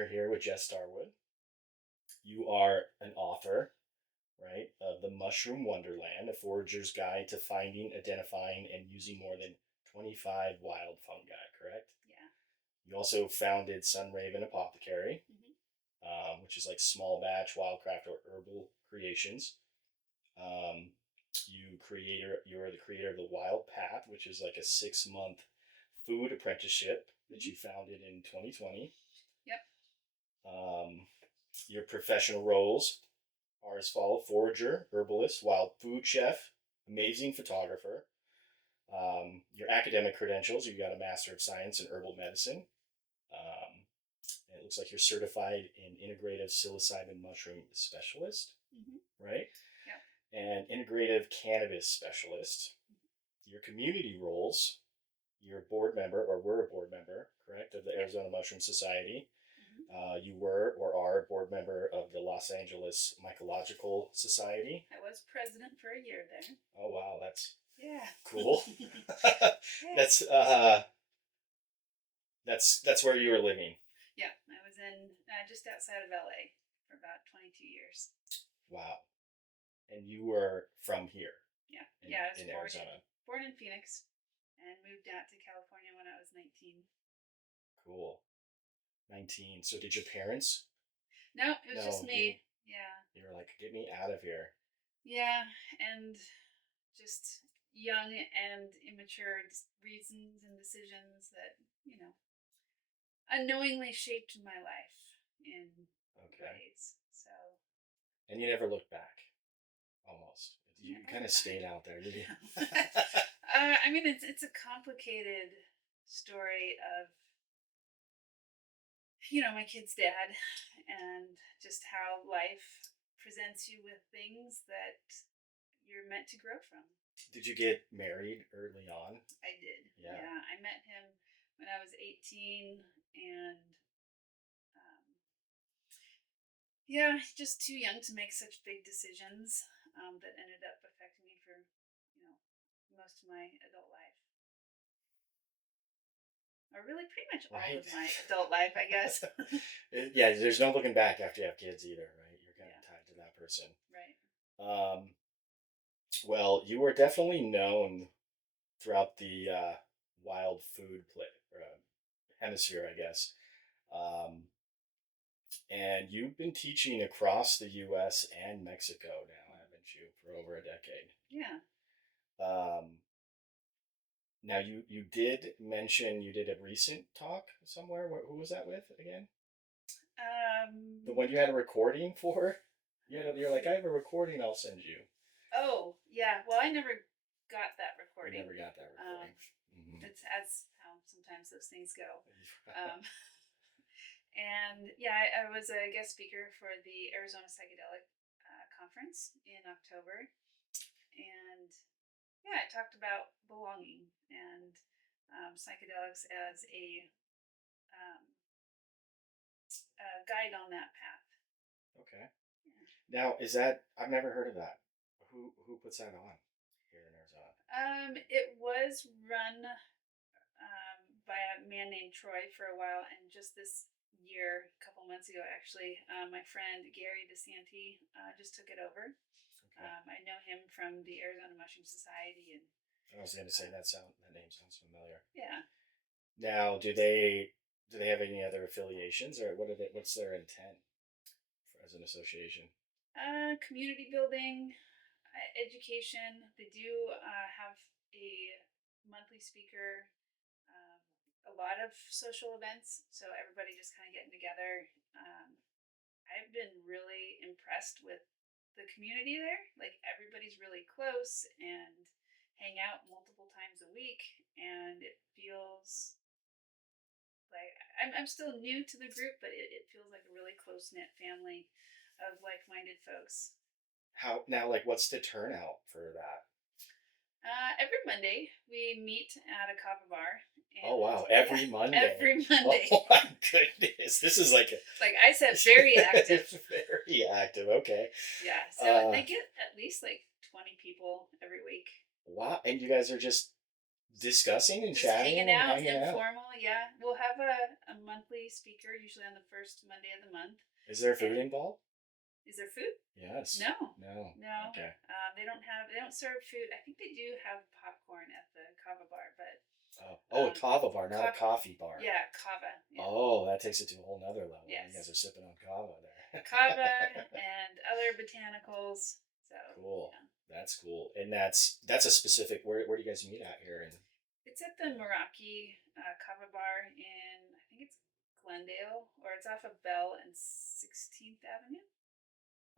you're here with Jess Starwood. You are an author, right, of The Mushroom Wonderland, a forager's guide to finding, identifying, and using more than 25 wild fungi, correct? Yeah. You also founded Sunraven Apothecary, which is like small batch, wildcraft, or herbal creations. Um, you're the creator of the Wild Path, which is like a 6 month food apprenticeship that you founded in 2020. Yep. Um, your professional roles are as follow: forager, herbalist, wild food chef, amazing photographer. Your academic credentials: you got a Master of Science in Herbal Medicine. Um, and it looks like you're certified in integrative psilocybin mushroom specialist, right? Yep. And integrative cannabis specialist. Your community roles: you're a board member, or were a board member, correct, of the Arizona Mushroom Society. You were or are a board member of the Los Angeles Mycological Society. I was president for a year there. Oh wow, that's cool. Yeah. That's where you were living. Yeah, I was in just outside of LA for about 22 years. Wow, and you were from here. Yeah, I was in Arizona. Born in Phoenix, and moved out to California when I was 19. Cool. 19. So did your parents? No, it was just me. Yeah. You were like, get me out of here. Yeah, and just young and immature reasons and decisions that, unknowingly shaped my life in ways. So. And you never looked back. Almost. You kind of stayed out there, did you? I mean, it's a complicated story of my kid's dad, and just how life presents you with things that you're meant to grow from. Did you get married early on? I did. Yeah. I met him when I was 18, and just too young to make such big decisions that ended up affecting me for most of my adult life. Or really pretty much all of my adult life, I guess. Yeah, there's no looking back after you have kids either, right? You're kind of tied to that person. Right. Well, you were definitely known throughout the wild food hemisphere, I guess. And you've been teaching across the U.S. and Mexico now, haven't you, for over a decade? Yeah. Now, you did mention you did a recent talk somewhere. Who was that with again? The one you had a recording for? You're like, I have a recording I'll send you. Oh, yeah. Well, I never got that recording. You never got that recording. It's as how sometimes those things go. And I was a guest speaker for the Arizona Psychedelic Conference in October. And I talked about belonging and psychedelics as a guide on that path. Okay. Yeah. Now, is that, I've never heard of that. Who puts that on here in Arizona? It was run by a man named Troy for a while, and just this year, a couple months ago actually, my friend Gary DeSanti just took it over. Okay. I know him from the Arizona Mushroom Society, and I was going to say that name sounds familiar. Yeah. Now, do they have any other affiliations, or what's their intent as an association? Community building, education. They do have a monthly speaker, a lot of social events, so everybody just kind of getting together. I've been really impressed with the community there. Like, everybody's really close and hang out multiple times a week, and it feels like I'm still new to the group, but it feels like a really close-knit family of like-minded folks. How now? Like, what's the turnout for that? Every Monday we meet at a kava bar. Oh wow! Every Monday. Every Monday. Oh my goodness! This is like I said, very active. Very active. Okay. Yeah. So they get at least like 20 people every week. Wow! And you guys are just discussing and Just chatting hanging and out, hanging out. informal. Yeah, we'll have a monthly speaker usually on the first Monday of the month. Is there food And involved? is there food? Yes. No, No. no. Okay. They don't serve food. I think they do have popcorn at the kava bar, but Oh, a kava bar, not a kava, coffee bar. yeah, kava. Yeah. Oh, that takes it to a whole nother level. You guys Yes. are sipping on kava there. Kava and other botanicals. So Cool. yeah. That's cool. And that's a specific. Where do you guys meet at here? And It's at the Meraki Kava Bar in I think it's Glendale or it's off of Bell and 16th Avenue.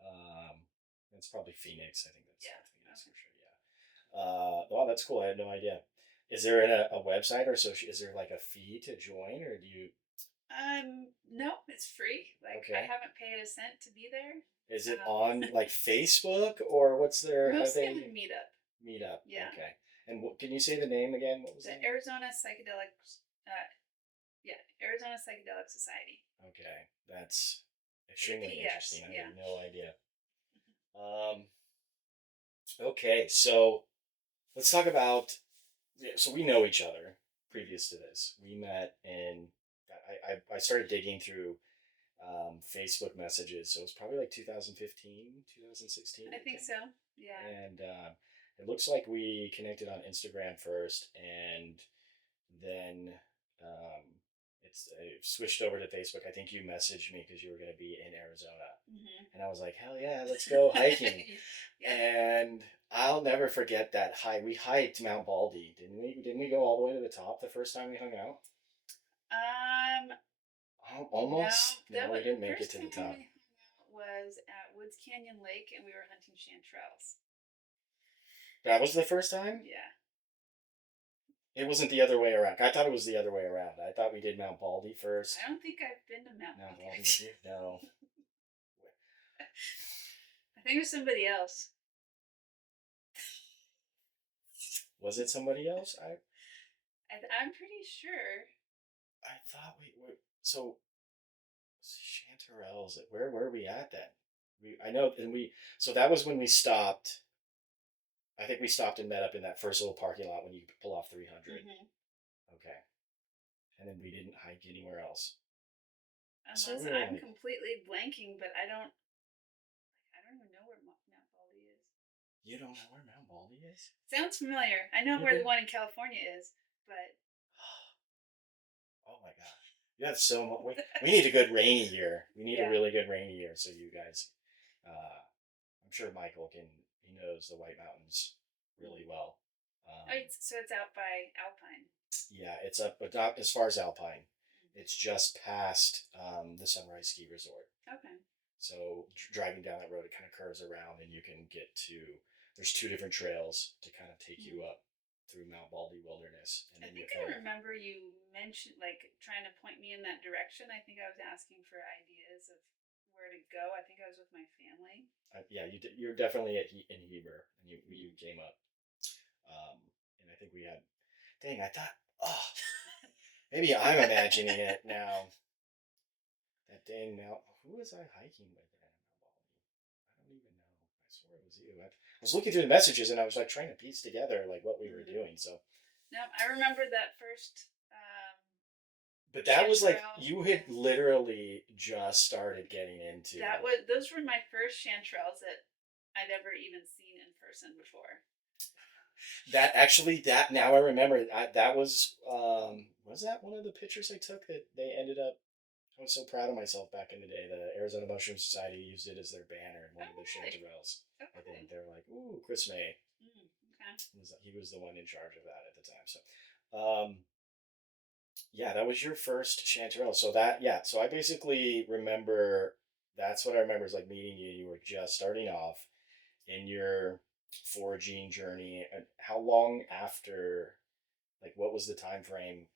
um, it's probably Phoenix. I think that's Yeah. Phoenix Okay. for sure. Yeah. Oh, that's cool. I had no idea. Is there a website or so? Is there like a fee to join, or do you? No, it's free. Like I Okay. haven't paid a cent to be there. Is it Um, on like Facebook or what's their? How do mostly on they Meetup. meet up? Yeah. Okay. And what, can you say the name again? What was The that? Arizona Psychedelic. Yeah, Arizona Psychedelic Society. Okay, that's extremely APS. interesting. I Yeah. had no idea. Um, okay, so let's talk about. Yeah, so we know each other previous to this. We met in. I started digging through Facebook messages, so it was probably like 2015, 2016. I think so. Yeah. And it looks like we connected on Instagram first, and then um, I switched over to Facebook. I think you messaged me because you were going to be in Arizona, and I was like, hell yeah, let's go hiking. Yeah. And I'll never forget that hike. We hiked Mount Baldy, didn't we? Didn't we go all the way to the top the first time we hung out? Um, Almost. no, No, we didn't make it first to time the top. we hung out was at Woods Canyon Lake, and we were hunting chanterelles. That was the first time. Yeah, It wasn't the other way around. I thought it was the other way around. I thought we did Mount Baldy first. I don't think I've been to Mount Mount Baldy. Baldy with you? No. I think it was somebody else. Was it somebody else? I'm pretty sure. I thought we were so chanterelles. Where were we at then? I know, and so that was when we stopped. I think we stopped and met up in that first little parking lot when you pull off 300. Okay, and then we didn't hike anywhere else. So Unless we were I'm like, completely blanking, but I don't even know where Mount Baldy is. you don't know where Mount Baldy is? Sounds familiar. I know You've where been- the one in California is, but Oh my gosh. You have so much. We need a good rainy year. We need Yeah. a really good rainy year so you guys. I'm sure Michael he knows the White Mountains really well. so it's out by Alpine. Yeah, it's up, but not as far as Alpine. It's just past the Sunrise Ski Resort. Okay. So driving down that road, it kind of curves around, and you can get to. There's two different trails to kind of take you up through Mount Baldy Wilderness. And I then think I remember you mentioned like trying to point me in that direction. I think I was asking for ideas of where to go. I think I was with my family. Yeah, you're definitely in Heber, and you came up, and I think we had. Dang, I thought. Oh, maybe I'm imagining it now. That dang Mount. Who was I hiking with at Mount Baldy? I don't even know. I swear it was you. I was looking through the messages, and I was like trying to piece together like what we were doing. So. No, I remember that first. But that was like chanterelle. you had literally just started getting into. Those were my first chanterelles that I'd ever even seen in person before. That now I remember that was that one of the pictures I took that they ended up. I was so proud of myself back in the day. The Arizona Mushroom Society used it as their banner in one of the chanterelles. Oh, I think they were like, "Ooh, Chris May." Okay. He was the one in charge of that at the time. So, yeah, that was your first chanterelle. So so I basically remember. That's what I remember is like meeting you. You were just starting off in your foraging journey. And how long after, like, what was the time frame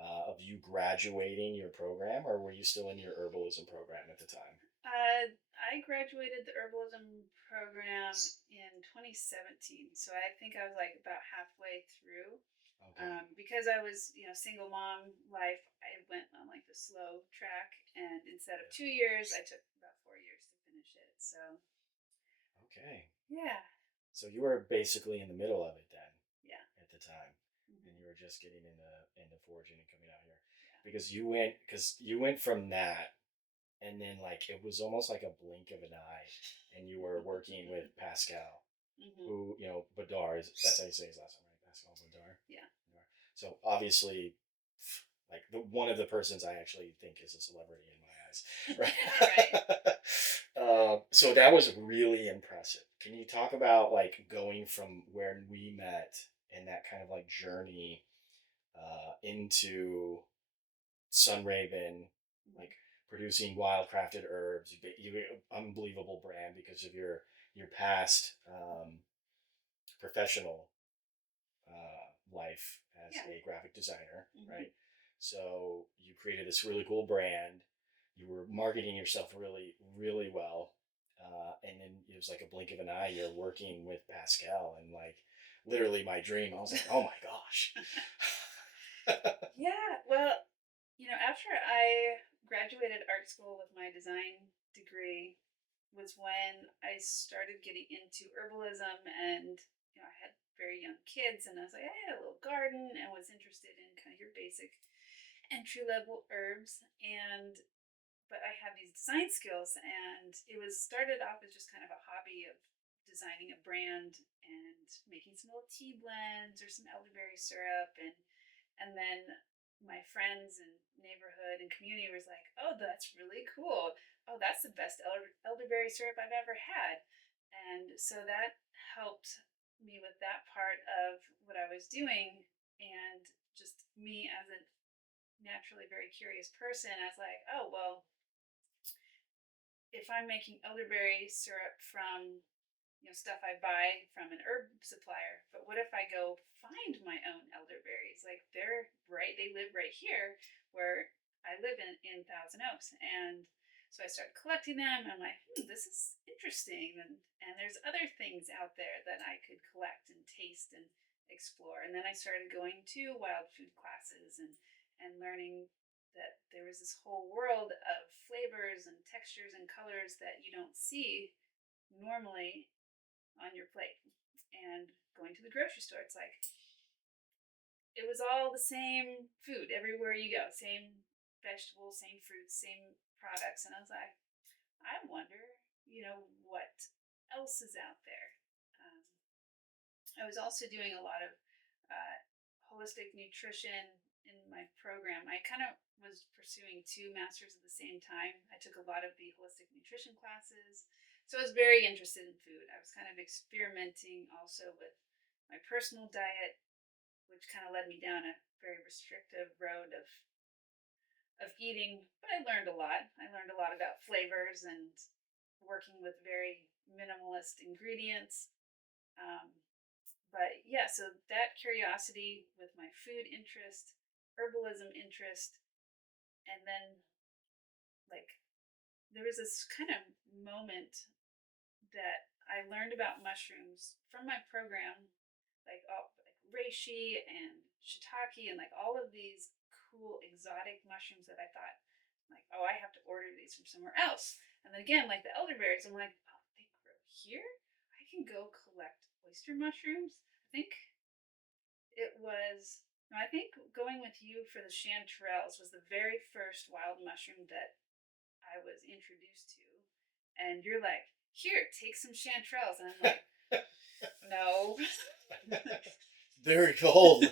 of you graduating your program, or were you still in your herbalism program at the time? I graduated the herbalism program in 2017, so I think I was like about halfway through. Okay. Because I was, single mom life, I went on like the slow track, and instead of 2 years, I took about 4 years to finish it. So. Okay. Yeah. So you were basically in the middle of it then. Yeah. At the time. you were just getting into foraging and coming out here, because you went from that, and then like it was almost like a blink of an eye, and you were working with Pascal, Mm-hmm. who Badar is, that's how you say his last name, right? Pascal Badar. Yeah. So obviously, like one of the persons I actually think is a celebrity in my eyes, Right. right? So that was really impressive. Can you talk about like going from where we met and that kind of like journey into Sunraven, like producing wildcrafted herbs? You unbelievable brand because of your past professional life as Yeah. a graphic designer, Mm-hmm. right? So you created this really cool brand. You were marketing yourself really, really well. And then it was like a blink of an eye. You're working with Pascal, and like literally my dream. I was like, oh my gosh. Yeah. Well, after I graduated art school with my design degree was when I started getting into herbalism, and I had very young kids, and I was like, I had a little garden and was interested in kind of your basic entry level herbs, and but I had these design skills, and it was started off as just kind of a hobby of designing a brand and making some little tea blends or some elderberry syrup, and then my friends and neighborhood and community was like, oh, that's really cool. Oh, that's the best elderberry syrup I've ever had. And so that helped me with that part of what I was doing. And just me as a naturally very curious person, I was like, oh, well, if I'm making elderberry syrup from stuff I buy from an herb supplier. But what if I go find my own elderberries? Like they live right here where I live in Thousand Oaks. And so I started collecting them, and I'm like, this is interesting. And there's other things out there that I could collect and taste and explore. And then I started going to wild food classes and learning that there was this whole world of flavors and textures and colors that you don't see normally on your plate. And going to the grocery store, it's like it was all the same food everywhere you go, same vegetables, same fruits, same products. And I was like, I wonder, what else is out there. Um, I was also doing a lot of uh, holistic nutrition in my program. I kind of was pursuing two masters at the same time. I took a lot of the holistic nutrition classes. So I was very interested in food. I was kind of experimenting also with my personal diet, which kind of led me down a very restrictive road of eating. But I learned a lot. I learned a lot about flavors and working with very minimalist ingredients. Um, but yeah, so that curiosity with my food interest, herbalism interest, and then like there was this kind of moment that I learned about mushrooms from my program, like reishi and shiitake and like all of these cool exotic mushrooms that I thought like, oh, I have to order these from somewhere else. And then again, like the elderberries, I'm like, oh, they grow here. I can go collect oyster mushrooms. I think it was. No, I think going with you for the chanterelles was the very first wild mushroom that I was introduced to. And you're like, here, take some chanterelles. And I'm like, no. Very cold.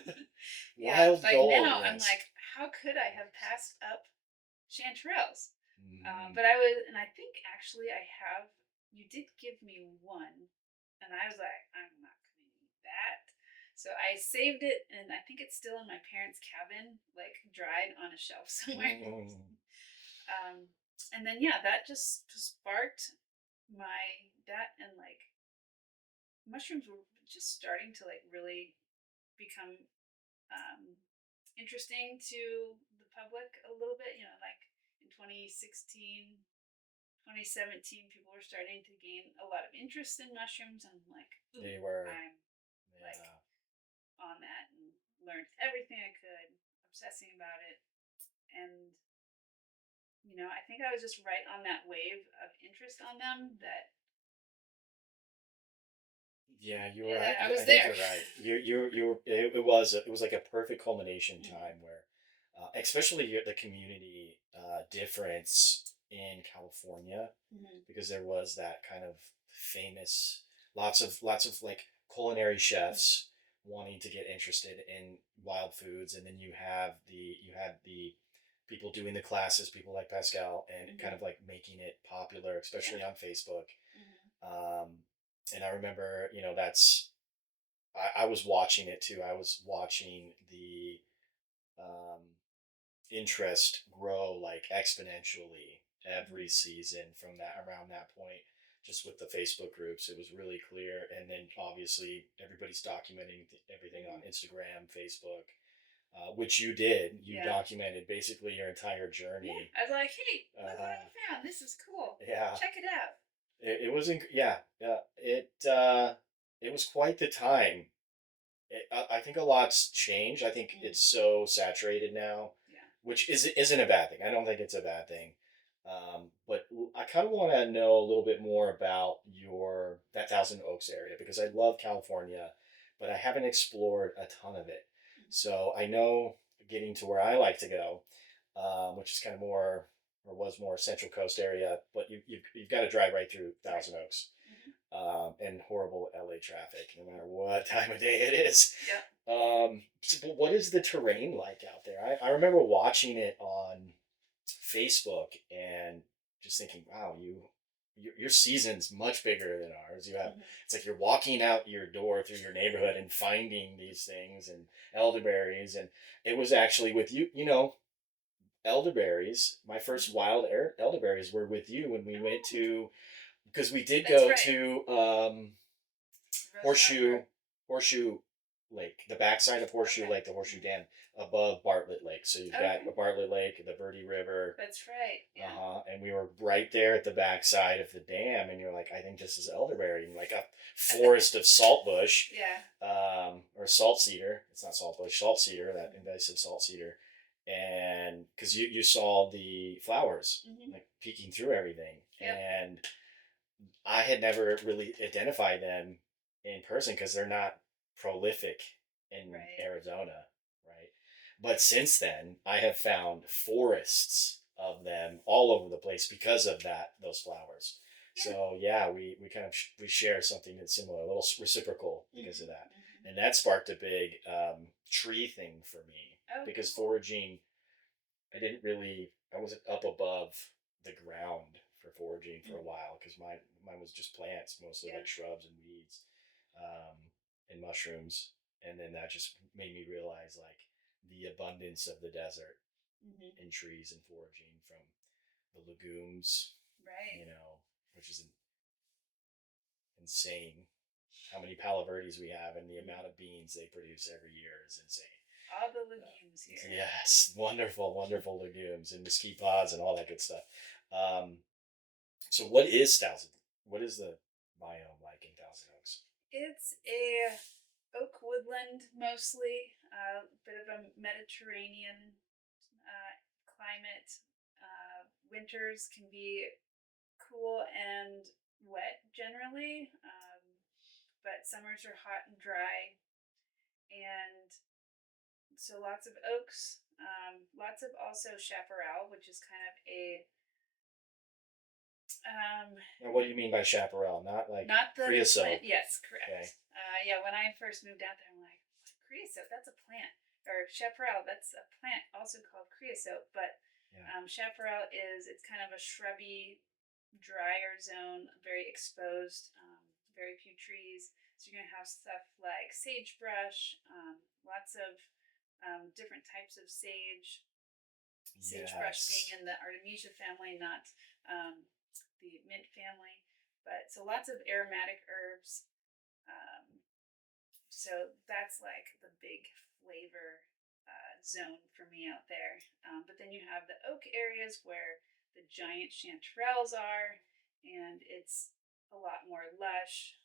Yeah, Wild but gold, now I'm yes. like, how could I have passed up chanterelles? Mm. But I was, and I think actually I have, you did give me one. And I was like, I'm not going to eat that. So I saved it, and I think it's still in my parents' cabin, like dried on a shelf somewhere. Mm. And then yeah, that just sparked that, and like mushrooms were just starting to like really become um, interesting to the public a little bit. Like in 2016, 2017, people were starting to gain a lot of interest in mushrooms, and I'm like, ooh, They were, I'm like yeah. on that and learned everything I could, obsessing about it. And I think I was just right on that wave of interest on them that Yeah, you're right. Yeah, I was I think there. you're right. It was like a perfect culmination Mhm. time where, especially the community difference in California, Mhm. because there was that kind of famous, lots of like culinary Mhm. chefs wanting to get interested in wild foods, and then you had the people doing the classes, people like Pascal, and kind Mhm. of like making it popular, Yeah. especially on Facebook. Mhm. And I remember, I was watching it too. I was watching the um, interest grow like exponentially every Mhm. season from that around that point. Just with the Facebook groups, it was really clear. And then obviously everybody's documenting everything on Mhm. Instagram, Facebook, which you did. You Yeah. documented basically your entire Yeah. journey. I was like, hey, look what Uh, I found. This is cool. yeah, Check it out. it was yeah, yeah. It was quite the time. I think a lot's changed. I think Mhm. it's so saturated now, Yeah. which isn't a bad thing. I don't think it's a bad thing. But I kind of want to know a little bit more about your that Thousand Oaks area because I love California, but I haven't explored a ton of it. Mhm. So I know getting to where I like to go, which is kind of more or was more Central Coast area, but you've got to drive right through Right. Thousand Oaks, Mhm. and horrible LA traffic, no matter what time of day it is. Yep. But what is the terrain like out there? I remember watching it on Facebook and just thinking, wow, your season's much bigger than ours. Mhm. It's like you're walking out your door through your neighborhood and finding these things and elderberries, and it was actually with you. Elderberries. My first Mhm. wild elderberries were with you when we went Oh, to because we did that's go right. to Roosevelt Horseshoe Park. Horseshoe Lake, the backside of Horseshoe Okay. Lake, the Horseshoe Mhm. Dam above Bartlett Lake. So you've got Okay. Bartlett Lake, the Verde River, That's right. Yeah. and we were right there at the backside of the dam, and you're like, I think this is elderberry, and like a forest of saltbush, Yeah. or salt cedar. It's not saltbush, salt cedar, that Mhm. invasive salt cedar, and because you saw the flowers Mhm. like peeking through everything, Yep. and I had never really identified them in person because they're not prolific in Right. Arizona, right? But since then, I have found forests of them all over the place because of those flowers. Yeah. So yeah, we kind of we share something that's similar, a little reciprocal because of Mhm. that, Mhm. and that sparked a big tree thing for me Oh, because cool. foraging I wasn't up above the ground for foraging for a Mhm. while because mine was just plants, mostly Yeah. like shrubs and weeds, um, and mushrooms. And then that just made me realize like the abundance of the desert Mhm. in trees and foraging from the legumes, Right. which is insane. How many palo verdes we have and the Mhm. amount of beans they produce every year is insane. All the Uh, legumes here. yes, wonderful, wonderful legumes and mesquite pods and all that good stuff. Um, so, what is the biome like in Thousand Oaks? It's a oak woodland mostly, a bit of a Mediterranean climate. Winters can be cool and wet generally, but summers are hot and dry, and so lots of oaks, lots of also chaparral, which is kind of a um, Now, what do you mean by chaparral? Not like not the plant. creosote. Yes, Okay. correct. Yeah, when I first moved out there, I'm like, creosote? That's a plant. Or chaparral, that's a plant also called creosote. But Yeah. chaparral it's kind of a shrubby, drier zone, very exposed, very few trees. So you're going to have stuff like sagebrush, lots of different types of sage. Sagebrush being Yes. in the Artemisia family, not the mint family. But so lots of aromatic herbs. Um, so that's like the big flavor zone for me out there. But then you have the oak areas where the giant chanterelles are, and it's a lot more lush.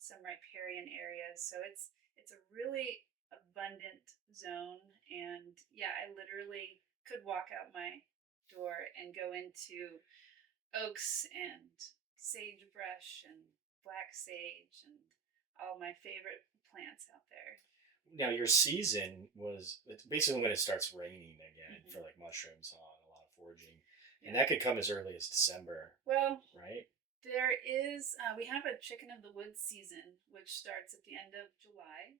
Some riparian areas, so it's a really abundant zone. And yeah, I literally could walk out my door and go into oaks and sagebrush and black sage and all my favorite plants out there. Now your season was it's basically when it starts raining again Hmm. for like mushrooms on a lot of foraging, and Yeah. that could come as early as December, Well, right? there is, we have a chicken of the woods season, which starts at the end of July.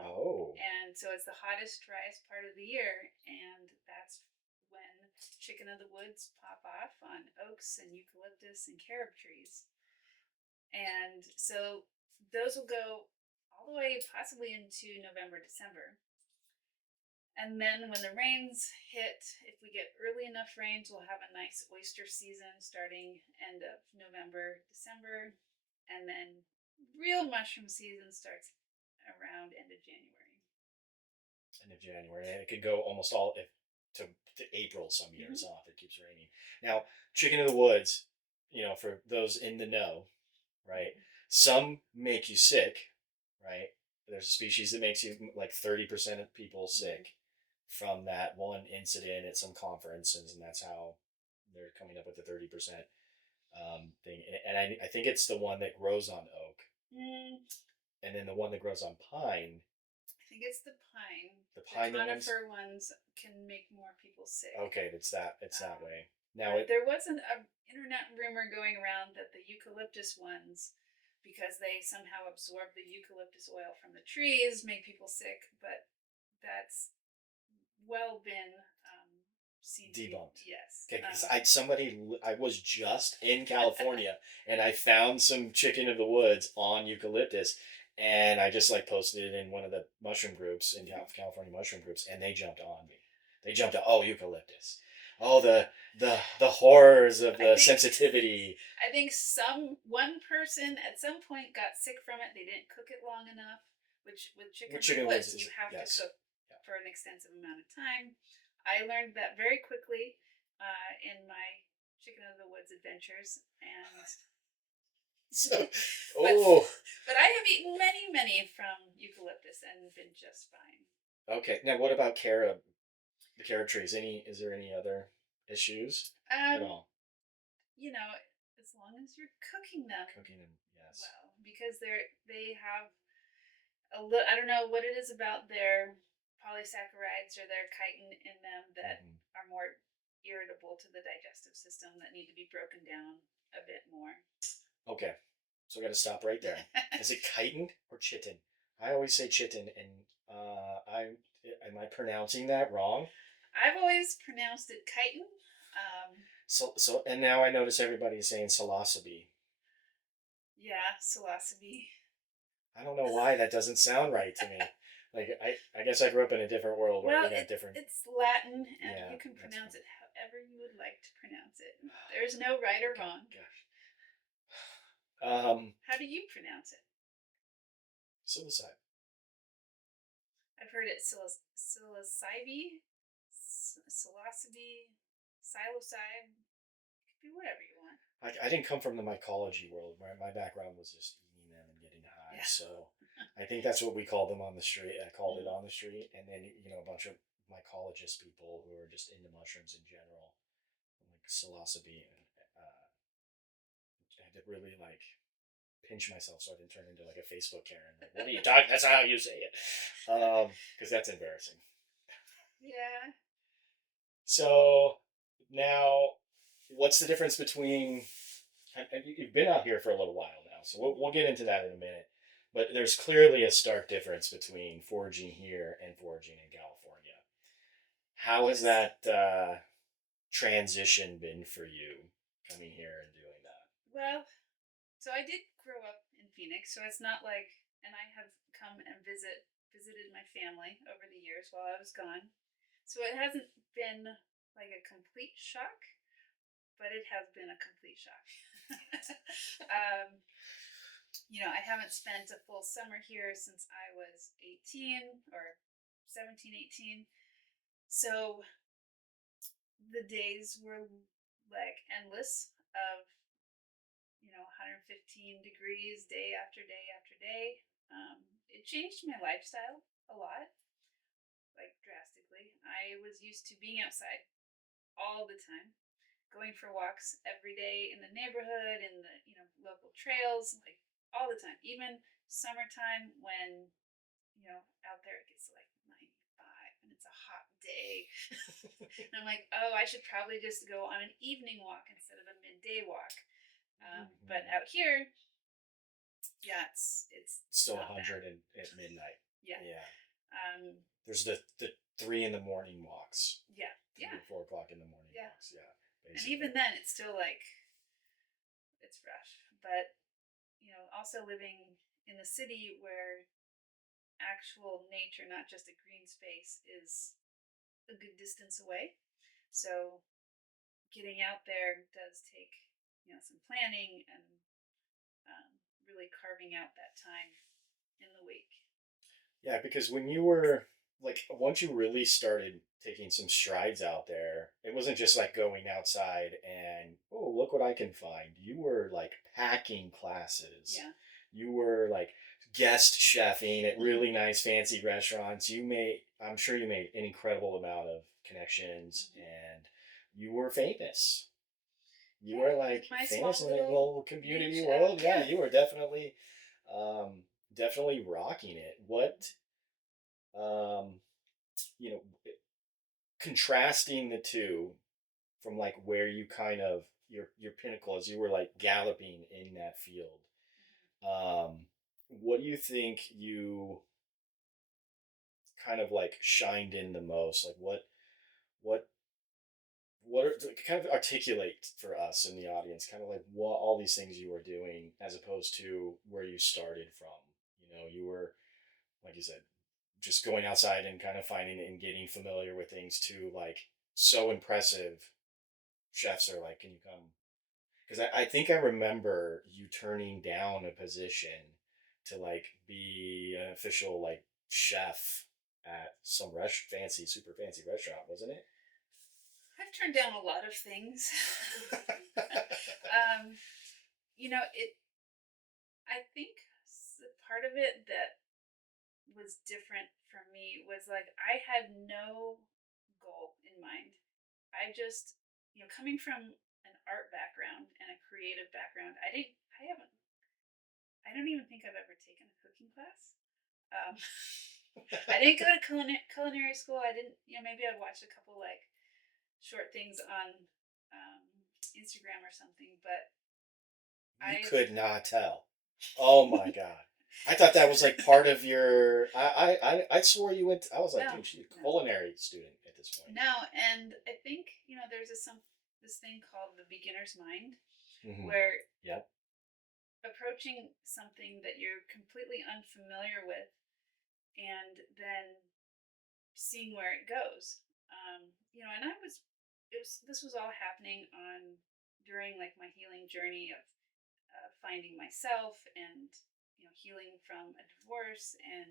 Oh, And so it's the hottest, driest part of the year. And that's when chicken of the woods pop off on oaks and eucalyptus and carob trees. And so those will go all the way possibly into November, December. And then when the rains hit, if we get early enough rains, we'll have a nice oyster season starting end of November, December. And then real mushroom season starts around end of January. end of January, and it could go almost all if to April some years Mm-hmm. off. It keeps raining. Now, chicken of the woods, for those in the know, right? Some make you sick, right? There's a species that makes you like 30% of people Mm-hmm. sick from that one incident at some conferences, and that's how they're coming up with the 30% thing. And I think it's the one that grows on oak, Mm, and then the one that grows on pine. I think it's the pine. The The pine ones. conifer ones can make more people sick. Okay, it's that Um, way. Now but it there was a internet rumor going around that the eucalyptus ones, because they somehow absorb the eucalyptus oil from the trees, make people sick. But that's well been seen to be debunked. yes. Okay, because I was just in California and I found some chicken of the woods on eucalyptus, and I just like posted it in one of the mushroom groups in California mushroom groups, and they jumped on me. They jumped on, oh, eucalyptus, oh, the horrors of I the think sensitivity. I think one person at some point got sick from it. They didn't cook it long enough. Which with chicken What of the chicken of the woods woods, you is? have to Yes, cook yeah. for an extensive amount of time. I learned that very quickly in my chicken of the woods adventures, and So, but oh, but I have eaten many from eucalyptus and been just fine. okay. Now, what about carob? The carob trees. Is there any other issues at Um, all? you know, as long as you're cooking them Cooking and yes. well, because they have I don't know what it is about their polysaccharides or their chitin in them that Hmm. are more irritable to the digestive system that need to be broken down a bit more. Okay, so I got to stop right there. Is it chitin or chitin? I always say chitin, and I am I pronouncing that wrong? I've always pronounced it chitin. So and now I notice everybody is saying psilocybe. Yeah, psilocybe. I don't know why that doesn't sound right to me. Like I guess I grew up in a different world where Well, we got different. it's Latin, and Yeah, you can that's pronounce fine. it however you would like to pronounce it. There's no right or Okay, wrong. gosh. How do you pronounce it? Psilocybe. I've heard it psilocybe, psilocybe, psilocybe. It could be whatever you want. I didn't come from the mycology world. My background was just eating them and getting high. Yeah. So I think that's what we called them on the street. I called it Mm. on the street. And then, a bunch of mycologist people who are just into mushrooms in general, like psilocybe. And I had to really like pinch myself so I didn't turn into like a Facebook Karen. Like, what are you talking? That's not how you say it. Because that's embarrassing. Yeah. So now, what's the difference between and you've been out here for a little while now, so we'll get into that in a minute. But there's clearly a stark difference between foraging here and foraging in California. How has Yes. that transition been for you coming here and doing that? Well, so I did grow up in Phoenix, so it's not like, and I have come and visited my family over the years while I was gone. So it hasn't been like a complete shock, but it has been a complete shock. um, I haven't spent a full summer here since I was 18 or 17, 18. So the days were like endless of 115 degrees day after day after day. It changed my lifestyle a lot, like drastically. I was used to being outside all the time, going for walks every day in the neighborhood, in the local trails, like all the time. Even summertime when, out there it gets like 95 and it's a hot day. And I'm like, oh, I should probably just go on an evening walk instead of a midday walk. But out here, yeah, it's Still not bad. 100 at midnight. Yeah. Yeah. Um, There's the 3 in the morning walks. yeah. 3 or 4 o'clock in the morning Yeah. walks. Yeah. And Basically. even then, it's still like it's rough. But also living in the city where actual nature, not just a green space, is a good distance away. So getting out there does take some planning and um, really carving out that time in the week. Yeah, because when you were like, once you really started taking some strides out there, it wasn't just like going outside and, oh, look what I can find. You were like packing classes. Yeah. You were like guest chefing at really nice, fancy restaurants. I'm sure you made an incredible amount of connections and you were famous. You were like my famous small in the little little community niche. world. Yeah, you were um, definitely rocking it. Um, you know, contrasting the two from like where you kind of your pinnacle as you were like galloping in that field. Um, what do you think you kind of like shined in the most? Like what what are kind of articulate for us in the audience, kind of like what all these things you were doing as opposed to where you started from. You were like you said, just going outside and kind of finding and getting familiar with things too, like so impressive. Chefs are like, can you come? Because I think I remember you turning down a position to like be an official like chef at some fancy, super fancy restaurant, wasn't it? I've turned down a lot of things. um, it. I think part of it that was different for me was like I had no goal in mind. I just, coming from an art background and a creative background, I don't even think I've ever taken a cooking class. Um, I didn't go to culinary school. I didn't, maybe I watched a couple like short things on um, Instagram or something, but You I've, could not tell. Oh my god. I thought that was like part of your. I swore you went. I was like, no, dude, she's a no, culinary student at this point. no, and I think there's this thing called the beginner's mind, Mm-hmm. where Yep. approaching something that you're completely unfamiliar with and then seeing where it goes. And this was all happening during like my healing journey of finding myself and, healing from a divorce and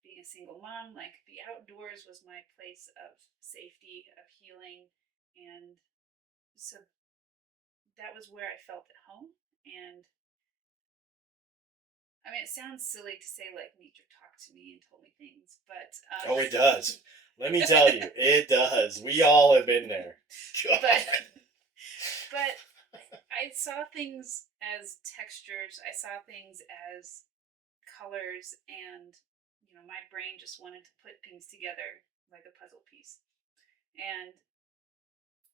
being a single mom. Like the outdoors was my place of safety, of healing. And so that was where I felt at home. And I mean, it sounds silly to say like nature talked to me and told me things, but Oh, it does. Let me tell you, it does. We all have been there. but but I saw things as textures. I saw things as colors, and my brain just wanted to put things together like a puzzle piece. And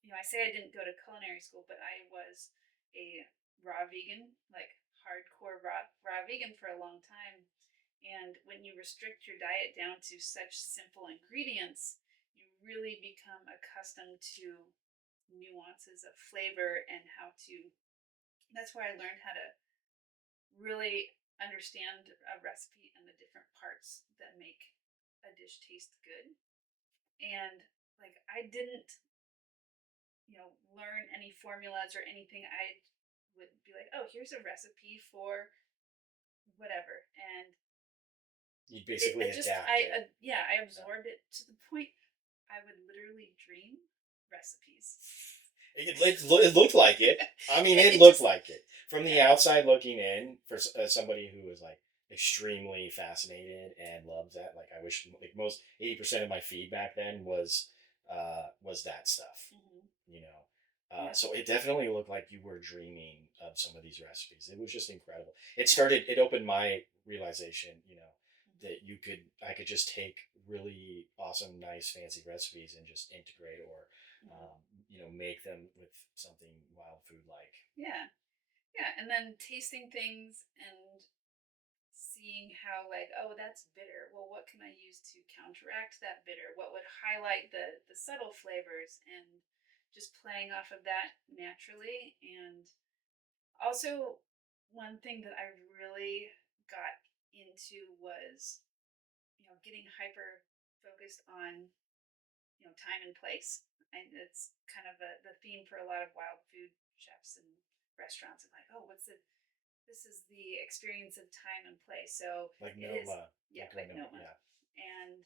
I say I didn't go to culinary school, but I was a raw vegan, like hardcore raw vegan for a long time. And when you restrict your diet down to such simple ingredients, you really become accustomed to nuances of flavor and how to. That's where I learned how to really understand a recipe and the different parts that make a dish taste good. And like I didn't learn any formulas or anything. I would be like, oh, here's a recipe for whatever, and You basically adapted. I absorbed it to the point I would literally dream recipes. It looked like it. I mean, it It looked just like it. From the yeah. outside looking in, for somebody who was like extremely fascinated and loves that, like I wish like most 80% of my feedback then was that stuff. Mm-hmm. You know, Yeah. So it definitely looked like you were dreaming of some of these recipes. It was just incredible. It opened my realization, that I could just take really awesome, nice, fancy recipes and just integrate or, Mm-hmm. make them with something wild food like. Yeah. Yeah. And then tasting things and seeing how, like, oh, that's bitter, well, what can I use to counteract that bitter, what would highlight the subtle flavors, and just playing off of that naturally. And also, one thing that I really got into was, getting hyper focused on, time and place. And it's kind of the theme for a lot of wild food chefs and restaurants. And like, oh, this is the experience of time and place. So Like it is, Noma. yeah, Like like Noma, Noma. yeah. And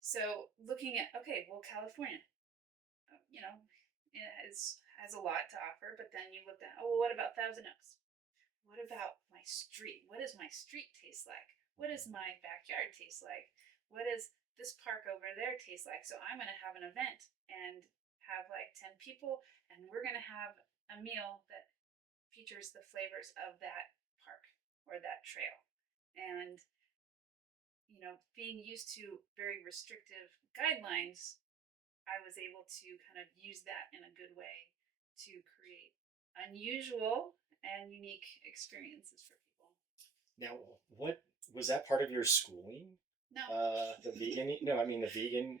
so looking at, okay, well, California, it has a lot to offer. But then you look at, oh, well, what about Thousand Oaks? What about my street? What does my street taste like? What does my backyard taste like? What does this park over there taste like? So I'm going to have an event and have like 10 people, and we're going to have a meal that features the flavors of that park or that trail. And, being used to very restrictive guidelines, I was able to kind of use that in a good way to create unusual and unique experiences for people. Now, what was that part of your schooling? No. The vegan? No, I mean the vegan,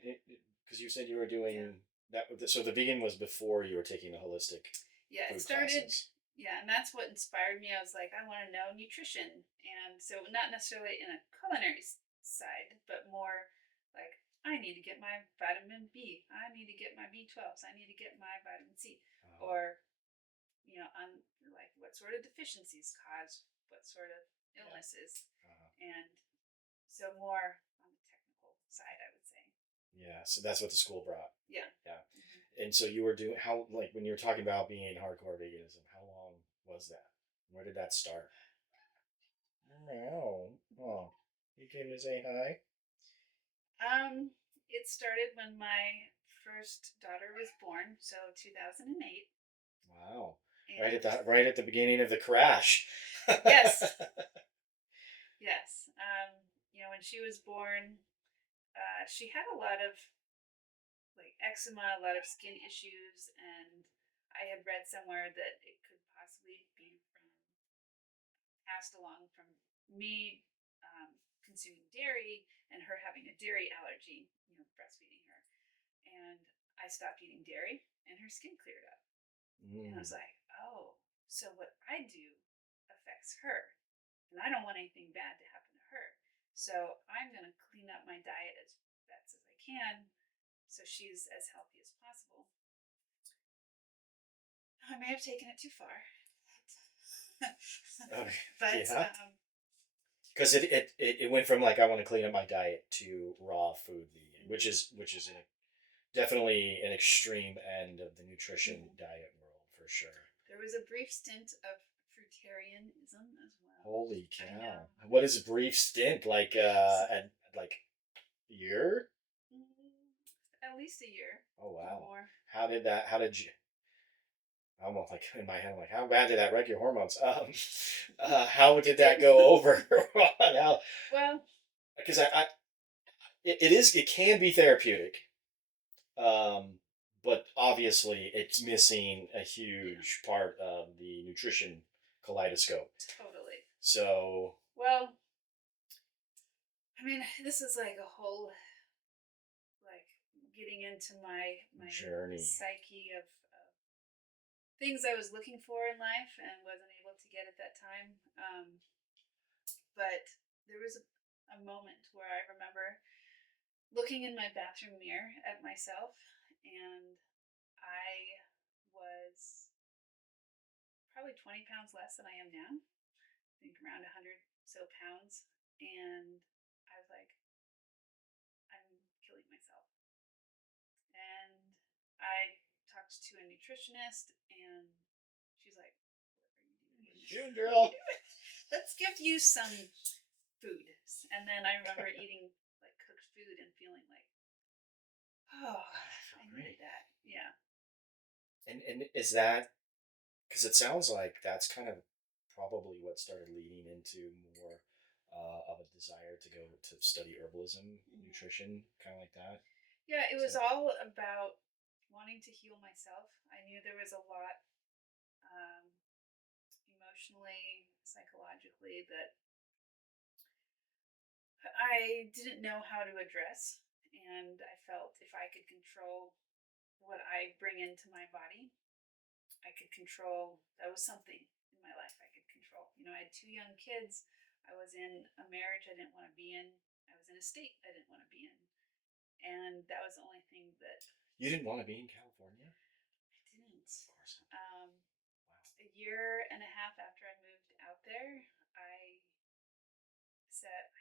because you said you were Yeah. doing that. So the vegan was before you were taking the holistic Yeah, it food started. classes. Yeah, and that's what inspired me. I was like, I want to know nutrition. And so, not necessarily in a culinary side, but more like, I need to get my vitamin B. I need to get my B12s. I need to get my vitamin C. Uh, Or, on like what sort of deficiencies cause what sort of yeah. illnesses. Uh, And so, more on the technical side, I would say. yeah. So that's what the school brought. Yeah. Yeah. Mm-hmm. And so you were doing how, like, when you were talking about being hardcore veganism, how long was that? Where did that start? Oh, oh, you came to say hi. It started when my first daughter was born, so 2008. Wow. And Right at the beginning of the crash. yes, yes. When she was born, she had a lot of like eczema, a lot of skin issues, and I had read somewhere that it could possibly be passed along from me consuming dairy and her having a dairy allergy, breastfeeding her. And I stopped eating dairy, and her skin cleared up. And I Mm. was like, oh, so what I do affects her. And I don't want anything bad to happen to her. So I'm going to clean up my diet as best as I can so she's as healthy as possible. I may have taken it too far. Okay. but Yeah. Because it went from like I want to clean up my diet to raw food vegan, which is definitely an extreme end of the nutrition diet world for sure. There was a brief stint of fruitarianism as well. Holy I know. cow! What is a brief stint like? Like year? At least a year. Oh Or wow! more. How did that? How did you? I'm almost like in my head, I'm like, how bad did that wreck your hormones? How did that go over? How? Well, Because it can be therapeutic, um, but obviously it's missing a huge part of the nutrition kaleidoscope. totally. So Well, I mean, this is like a whole like getting into my journey. psyche of things I was looking for in life and wasn't able to get at that time. But there was a moment where I remember looking in my bathroom mirror at myself, and I was probably 20 pounds less than I am now. I think around 100 so pounds. And I was like, I'm killing myself. And I talked to a nutritionist, and she's like, what are you doing? You girl. Let's give you some food. And then I remember eating like cooked food and feeling like, oh, I needed that. Yeah. And is that because it sounds like that's kind of probably what started leading into more of a desire to go to study herbalism, Mhm. nutrition, kind of like that. Yeah, it Is was that all about wanting to heal myself. I knew there was a lot um, emotionally, psychologically that I didn't know how to address. And I felt if I could control what I bring into my body, I could control. That was something in my life I could control. I had two young kids. I was in a marriage I didn't want to be in. I was in a state I didn't want to be in. And that was the only thing that you didn't want to be in California? I didn't. Of course. A year and a half after I moved out there, I said,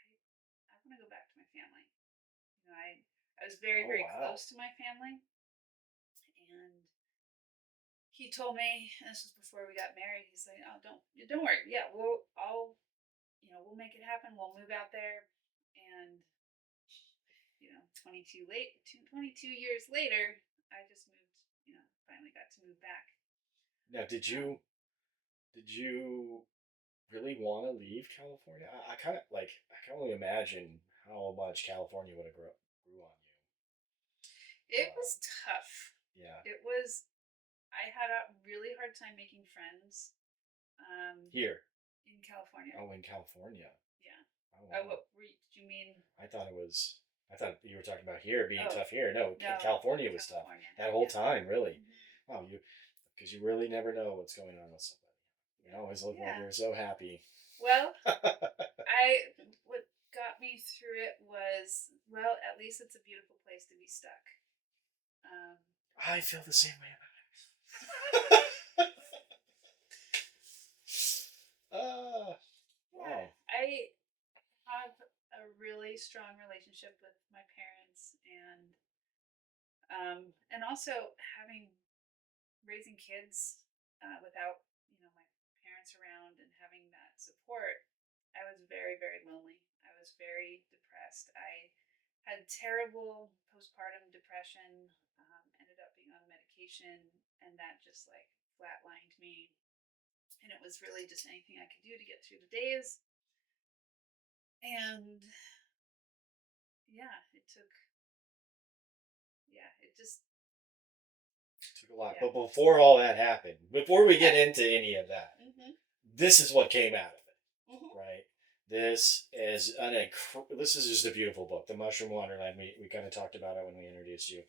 I want to go back to my family. I was very, Oh very wow. close to my family. And he told me, and this was before we got married, he's like, oh, don't worry. Yeah, we'll make it happen. We'll move out there. And, 22 years later, I just moved, finally got to move back. Now, Um, did you really want to leave California? I kind of like I can only imagine how much California would have grew on you. it was tough. Yeah, It was, I had a really hard time making friends here. in California. Oh, in California. Yeah. Oh wow. Did you mean? I thought it was. I thought you were talking about here being Oh, tough here. No, no, California was tough California. that whole Yeah. time. Really. Hmm. Wow, you because you really never know what's going on with somebody. You always look like Yeah. you're so happy. Well, what got me through it was, well, at least it's a beautiful place to be stuck. Um, I feel the same way about it. yeah, Wow. I have a really strong relationship with my parents, and also having raising kids without my parents around and having that support. I was very, very lonely. I was very depressed. I had terrible postpartum depression. Ended up being on medication, and that just like flatlined me. And it was really just anything I could do to get through the days. And yeah, it just, Took a lot. yeah. But before all that happened, before we get Yeah. into any of that, Hmm. this is what came out of it, Hmm. right? This is just a beautiful book, The Mushroom Wonderland. We kind of talked about it when we introduced you.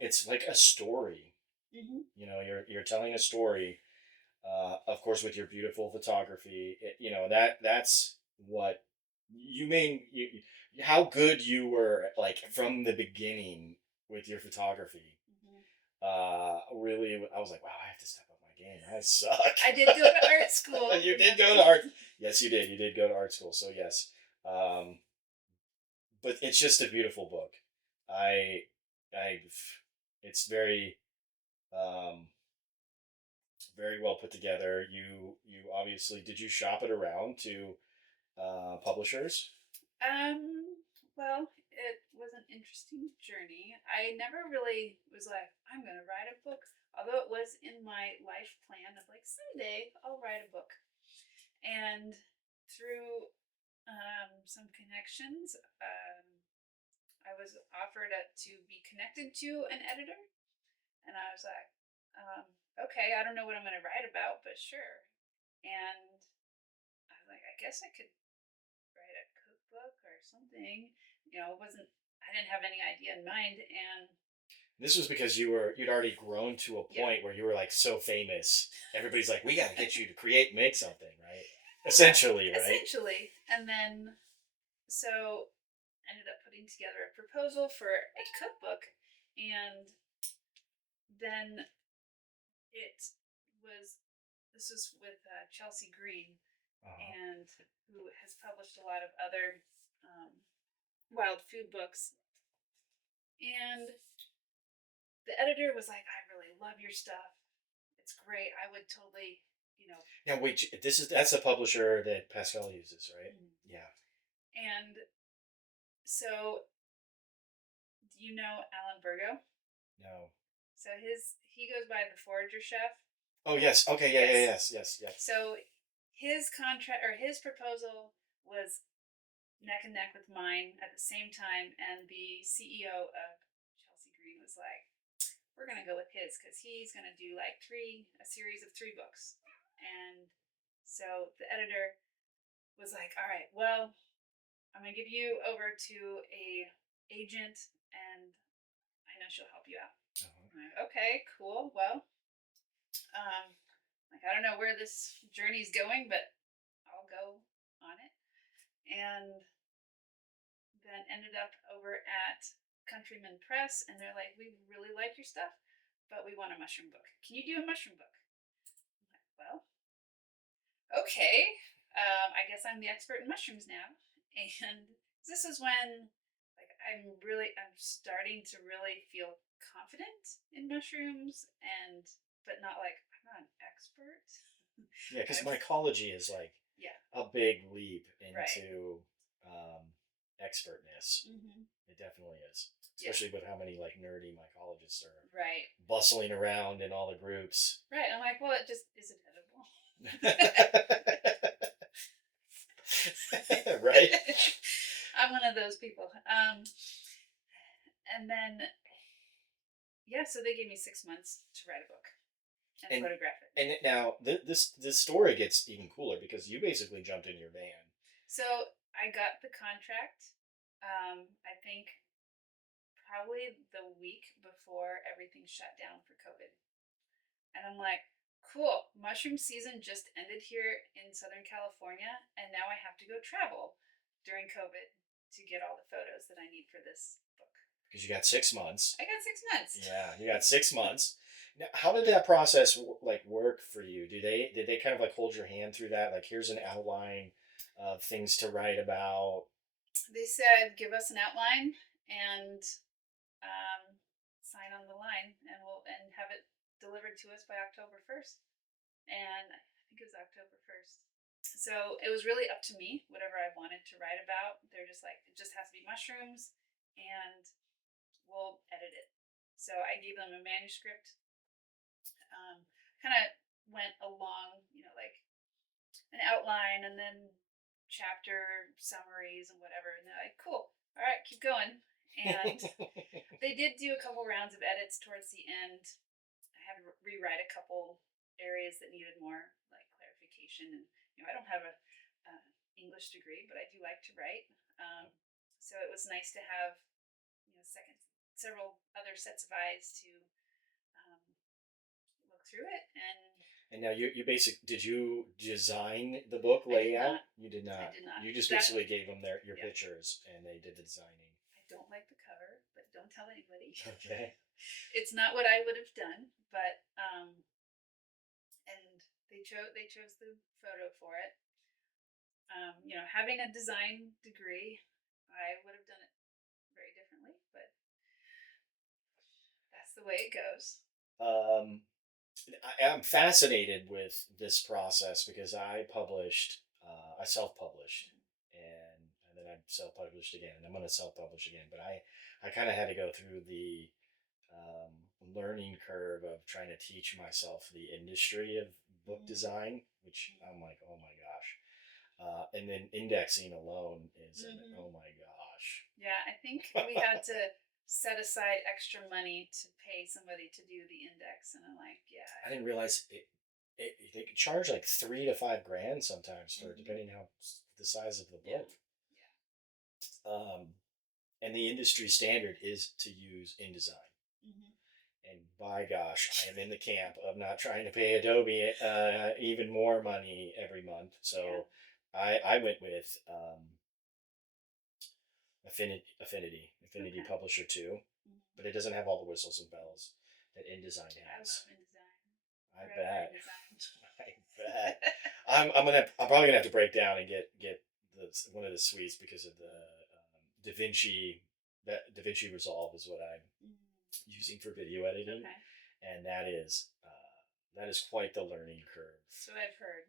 It's like a story. Hmm. You're telling a story. Of course, with your beautiful photography, that's what you mean. How good you were, like from the beginning with your photography. Hmm. Really, I was like, wow, I have to step up my game. I suck. I did go to art school. You did go to Remember? art. Yes, you did. You did go to art school. So yes, um, but it's just a beautiful book. I, I, it's um, very well put together. You obviously did you shop it around to publishers? Well, it was an interesting journey. I never really was like, I'm going to write a book, although it was in my life plan of like, someday I'll write a book. And through some connections, I was offered to be connected to an editor. And I was like, okay, I don't know what I'm going to write about, but sure. And I was like, I guess I could write a cookbook or something. It wasn't. I didn't have any idea in mind, and This was because you'd already grown to a yeah, point where you were like so famous. Everybody's like, we got to get you to make something, right? yeah, Essentially, right? essentially. And then so ended up putting together a proposal for a cookbook, and then it was. This was with Chelsea Green, Uh-huh. and who has published a lot of other um, wild food books. And the editor was like, I really love your stuff. It's great. I would totally, you know. Now wait, that's the publisher that Pascal uses, right? Mm. Yeah. And so, do you know Alan Virgo? No. So he goes by the forager chef. Oh yes. Okay. Yeah. Yeah. Yes. Yes. Yes. Yes. So his contract or his proposal was neck and neck with mine at the same time, and the CEO of Chelsea Green was like, "We're gonna go with his because he's gonna do like a series of 3 books." And so the editor was like, "All right, well, I'm gonna give you over to a agent, and I know she'll help you out." Uh-huh. I'm like, "Okay, cool. Well, like I don't know where this journey's going, but I'll go on it." And then ended up over at Countryman Press, and they're like, "We really like your stuff, but we want a mushroom book. Can you do a mushroom book?" I'm like, "Well, okay. I guess I'm the expert in mushrooms now." And this is when, like, I'm starting to really feel confident in mushrooms, and but not like I'm not an expert. Yeah, because I've mycology is like Yeah, a big leap right. into expertness. Mm-hmm. It definitely is, Yeah, especially with how many like nerdy mycologists are right. bustling around in all the groups. Right. I'm like, well, it just isn't edible. Right? I'm one of those people. And then, yeah, so they gave me 6 months to write a book and And photograph it. now this story gets even cooler because you basically jumped in your van. So I got the contract, I think probably the week before everything shut down for COVID. And I'm like, cool, mushroom season just ended here in Southern California, and now I have to go travel during COVID to get all the photos that I need for this book. Because you got 6 months. I got 6 months. Yeah, you got 6 months. Now, how did that process like work for you? Did they kind of like hold your hand through that? Like, here's an outline of things to write about. They said, give us an outline and sign on the line, and we'll have it delivered to us by October 1st. And I think it was October 1st. So it was really up to me, whatever I wanted to write about. They're just like, it just has to be mushrooms, and we'll edit it. So I gave them a manuscript, kind of went along, like an outline and then chapter summaries and whatever. And they're like, cool, all right, keep going. And they did do a couple rounds of edits towards the end. I had to rewrite a couple areas that needed more like clarification. And I don't have a English degree, but I do like to write. So it was nice to have several other sets of eyes to um, look through it. And now you basic did you design the book I did layout? not. You did not. I did not. You just That basically gave them your Yeah. pictures and they did the designing. I don't like the cover, but don't tell anybody. Okay. It's not what I would have done, but and they chose the photo for it. Having a design degree, I would have done it very differently, but that's the way it goes. Um, I am fascinated with this process because I self-published, and then I self-published again, and I'm going to self-publish again. But I kind of had to go through the learning curve of trying to teach myself the industry of book design, which I'm like, oh my gosh. And then indexing alone is, oh my gosh. Yeah, I think we had to set aside extra money to pay somebody to do the index, and I'm like, yeah. I didn't realize they could charge like $3 to $5 grand sometimes for depending how the size of the book. Yeah. And the industry standard is to use InDesign. And by gosh, I am in the camp of not trying to pay Adobe even more money every month. So I went with Affinity Okay. Publisher 2, but it doesn't have all the whistles and bells that InDesign I has. love InDesign. I Forever bet. InDesign. I bet. I'm probably gonna have to break down and get one of the suites because of the DaVinci. That DaVinci Resolve is what I'm using for video editing, Okay. and that is quite the learning curve. So I've heard.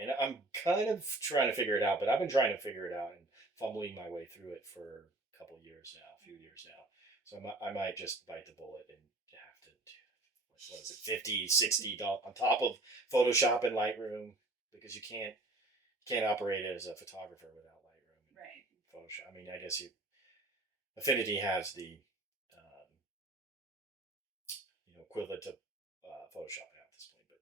And I'm kind of trying to figure it out, but I've been trying to figure it out and fumbling my way through it for a few years now. So I might just bite the bullet and have to what is it, 50, 60 on top of Photoshop and Lightroom, because you can't operate as a photographer without Lightroom and Right. Photoshop. I mean, I guess you Affinity has the equivalent to Photoshop now at this point.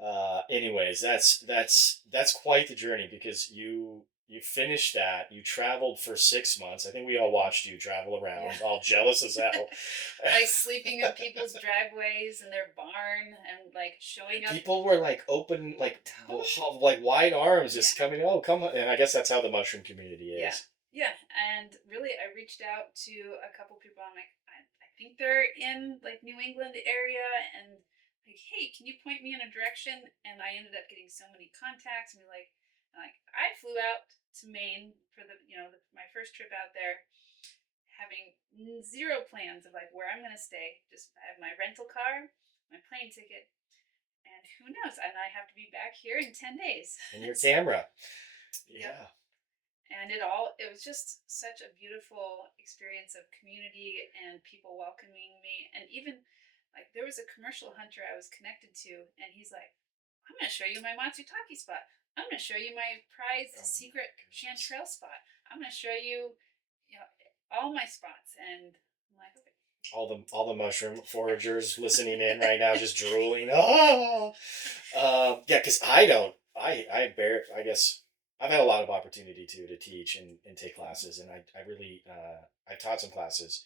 Mm-hmm. But anyways, that's quite the journey, because you finished that. You traveled for 6 months. I think we all watched you travel around, Yeah. all jealous as hell. Like sleeping in people's driveways in their barn and like showing up. People were like open, like Totally. like wide arms, Yeah. just coming. Oh, come on! And I guess that's how the mushroom community Yeah. is. Yeah. And really, I reached out to a couple people. I'm like, I think they're in like New England area, and like, hey, can you point me in a direction? And I ended up getting so many contacts. And like I flew out to Maine for my first trip out there, having zero plans of like where I'm going to stay. Just I have my rental car, my plane ticket, and who knows? And I have to be back here in 10 days. And your So, camera, yep. yeah. And it was just such a beautiful experience of community and people welcoming me. And even like there was a commercial hunter I was connected to, and he's like, I'm going to show you my Matsutake spot. I'm going to show you my prized Oh my secret goodness. chanterelle spot. I'm going to show you, all my spots. And I'm like, okay. All the mushroom foragers listening in right now, just drooling. Oh, yeah, because I don't. I guess I've had a lot of opportunity to teach and take classes, and I really I've taught some classes,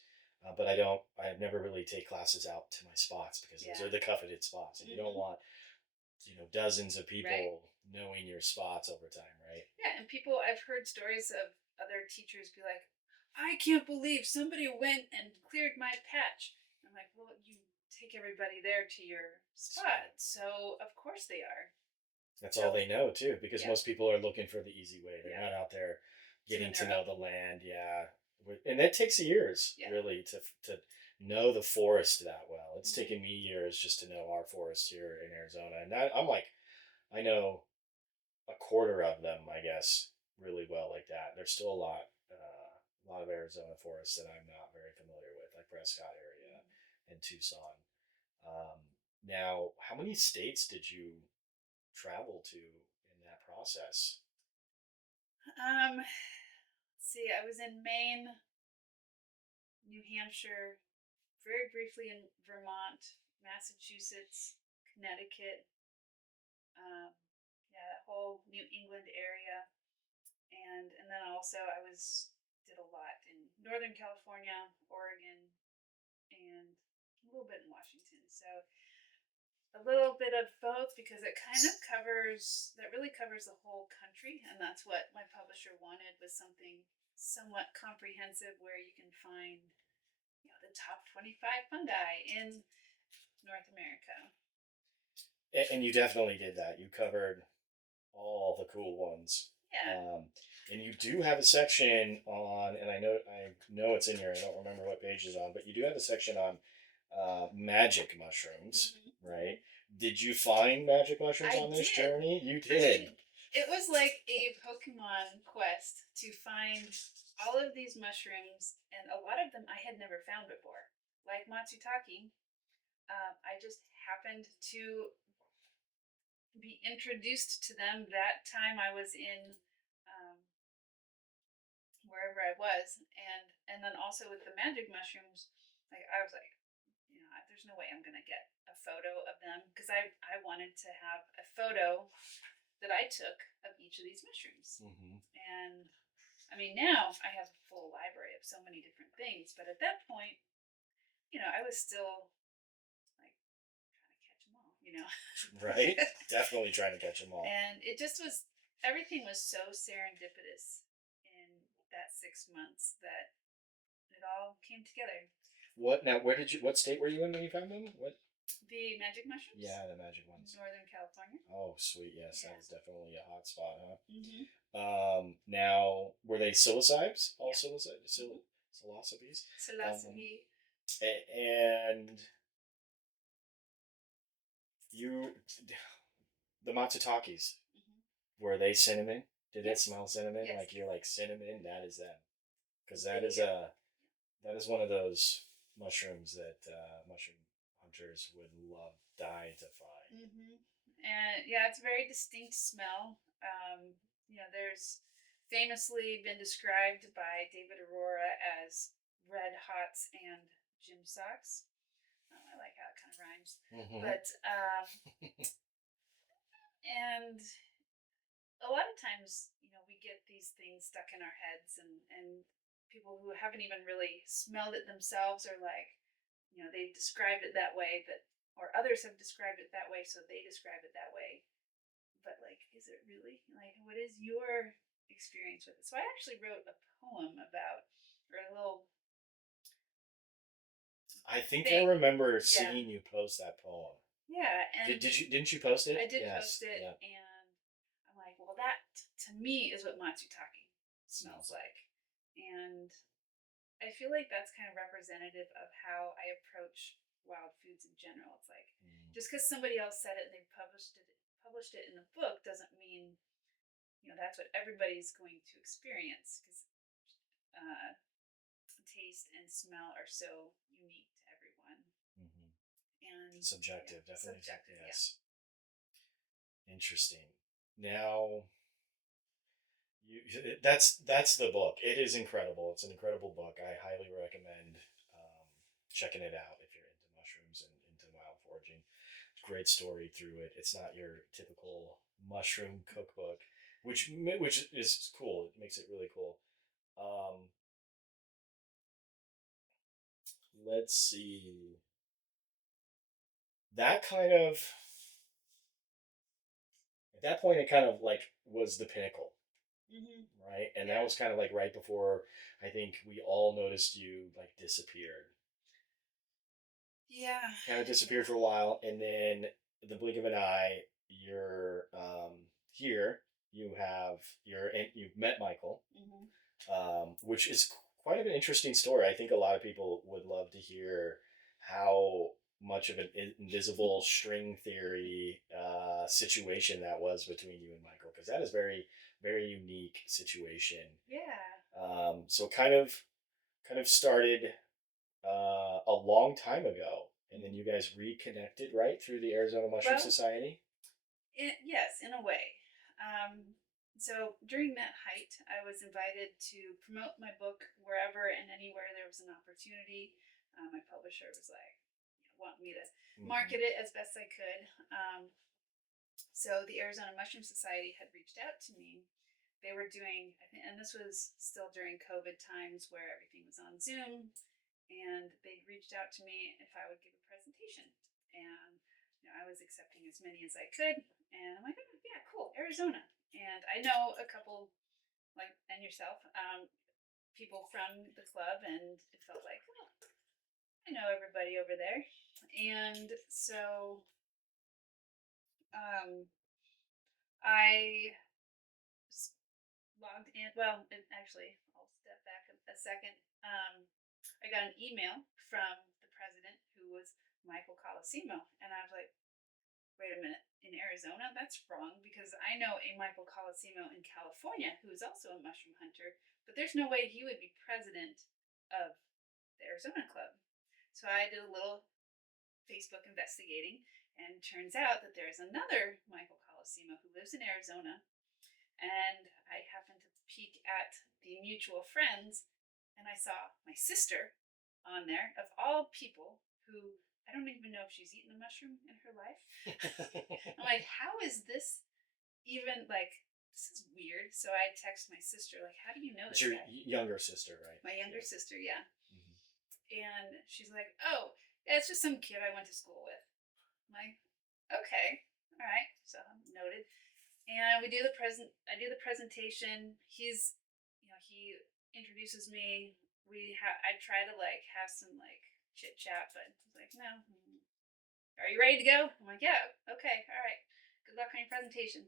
but I don't. I've never really take classes out to my spots, because those Yeah. are the coveted spots, and you don't Mm-hmm. want dozens of Right. people knowing your spots over time, right? Yeah, and I've heard stories of other teachers be like, I can't believe somebody went and cleared my patch. I'm like, well, you take everybody there to your spot, so of course they are. That's all So, they know too, because yeah, most people are looking for the easy way. They're yeah, not out there doing getting to their know own. the land. Yeah, and it takes years Yeah. really to know the forest that well. It's Mm-hmm. taken me years just to know our forest here in Arizona, and I'm like, I know a quarter of them, I guess, really well like that. There's still a lot of Arizona forests that I'm not very familiar with, like Prescott area and Tucson. Um, Now, how many states did you travel to in that process? Let's see, I was in Maine, New Hampshire, very briefly in Vermont, Massachusetts, Connecticut, um, yeah, that whole New England area, and then also I was did a lot in Northern California, Oregon, and a little bit in Washington. So a little bit of both because it kind of really covers the whole country, and that's what my publisher wanted, was something somewhat comprehensive where you can find the top 25 fungi in North America. And you definitely did that. You covered all the cool ones. Yeah. Um, and you do have a section on, and I know it's in here. I don't remember what page it's on, but you do have a section on magic mushrooms, Mm-hmm. right? Did you find magic mushrooms I on this did. journey? You I did. mean, it was like a Pokemon quest to find all of these mushrooms, and a lot of them I had never found before. Like Matsutake, I just happened to be introduced to them that time I was in um, wherever I was, and then also with the magic mushrooms, like I was like, there's no way I'm gonna get a photo of them because I wanted to have a photo that I took of each of these mushrooms. Mm-hmm. And I mean, now I have a full library of so many different things, but at that point, I was still like trying to catch them all. Right? Definitely trying to catch them all. And it just was, everything was so serendipitous in that 6 months that it all came together. What now? What state were you in when you found them? What? The magic mushrooms? Yeah, the magic ones. Northern California. Oh, sweet. Yes, that Yeah. is definitely a hot spot, huh? Mm-hmm. Now, were they psilocybes? All Yeah. psilocybes? Philosophy. And you, the matsutakis, Mm-hmm. were they cinnamon? Did it Yes. smell cinnamon? Yes. Like you're like cinnamon? That is them. Because They, that is one of those mushrooms that mushroom hunters would love die to find. And yeah, it's a very distinct smell. There's famously been described by David Aurora as red hots and gym socks. I like how it kind of rhymes. But and a lot of times, we get these things stuck in our heads, and people who haven't even really smelled it themselves are like, they've described it that way, but or others have described it that way, so they describe it that way. But like, is it really? Like, what is your experience with it? So I actually wrote a poem about, or a little. I think I thing. remember seeing you post that poem. Yeah, and Didn't you post it? I did Yes. post it, Yeah. and I'm like, well, that to me is what matsutake smells like, and I feel like that's kind of representative of how I approach wild foods in general. It's like, just because somebody else said it and they published it in a book doesn't mean that's what everybody's going to experience, because uh, taste and smell are so unique to everyone. And Subjective, yeah, definitely. subjective. Yes. Yeah. Interesting. Now, that's the book. It is incredible. It's an incredible book. I highly recommend checking it out if you're into mushrooms and into wild foraging. Great story through it. It's not your typical mushroom cookbook, which is cool. It makes it really cool. Um, let's see. That kind of at that point, it kind of like was the pinnacle, right? And that was kind of like right before I think we all noticed you like disappeared. Yeah. Kind of disappeared for a while, and then the blink of an eye, you're here. You've met Michael, which is quite an interesting story. I think a lot of people would love to hear how much of an invisible string theory situation that was between you and Michael, because that is very very unique situation. Yeah. So kind of started a long time ago, and then you guys reconnected right through the Arizona Mushroom Society. Yes, in a way. So during that height, I was invited to promote my book wherever and anywhere there was an opportunity. My publisher was like, want me to market it as best I could. So the Arizona Mushroom Society had reached out to me. They were doing, I think, and this was still during COVID times where everything was on Zoom, and they reached out to me if I would give a presentation. And I was accepting as many as I could, and I'm like, oh, yeah, cool, Arizona. And I know a couple, like, and yourself, people from the club, and it felt like, oh, I know everybody over there. And so I logged in. Well, actually, I'll step back a second. I got an email from the president, who was Michael Colosimo, and I was like, wait a minute, in Arizona? That's wrong, because I know a Michael Colosimo in California who is also a mushroom hunter, but there's no way he would be president of the Arizona Club. So I did a little Facebook investigating, and it turns out that there's another Michael Colosimo who lives in Arizona, and I happened to peek at the mutual friends, and I saw my sister on there, of all people, who I don't even know if she's eaten a mushroom in her life. I'm like, how is this even like? This is weird. So I text my sister, like, how do you know It's this your guy? younger sister, right? My younger sister, yeah. And she's like, oh, yeah, it's just some kid I went to school with. I'm like, okay, all right, so noted. And we do the present. I do the presentation. He introduces me. I try to like have some like chit chat, but he's like, no. Are you ready to go? I'm like, yeah, okay, all right. Good luck on your presentation.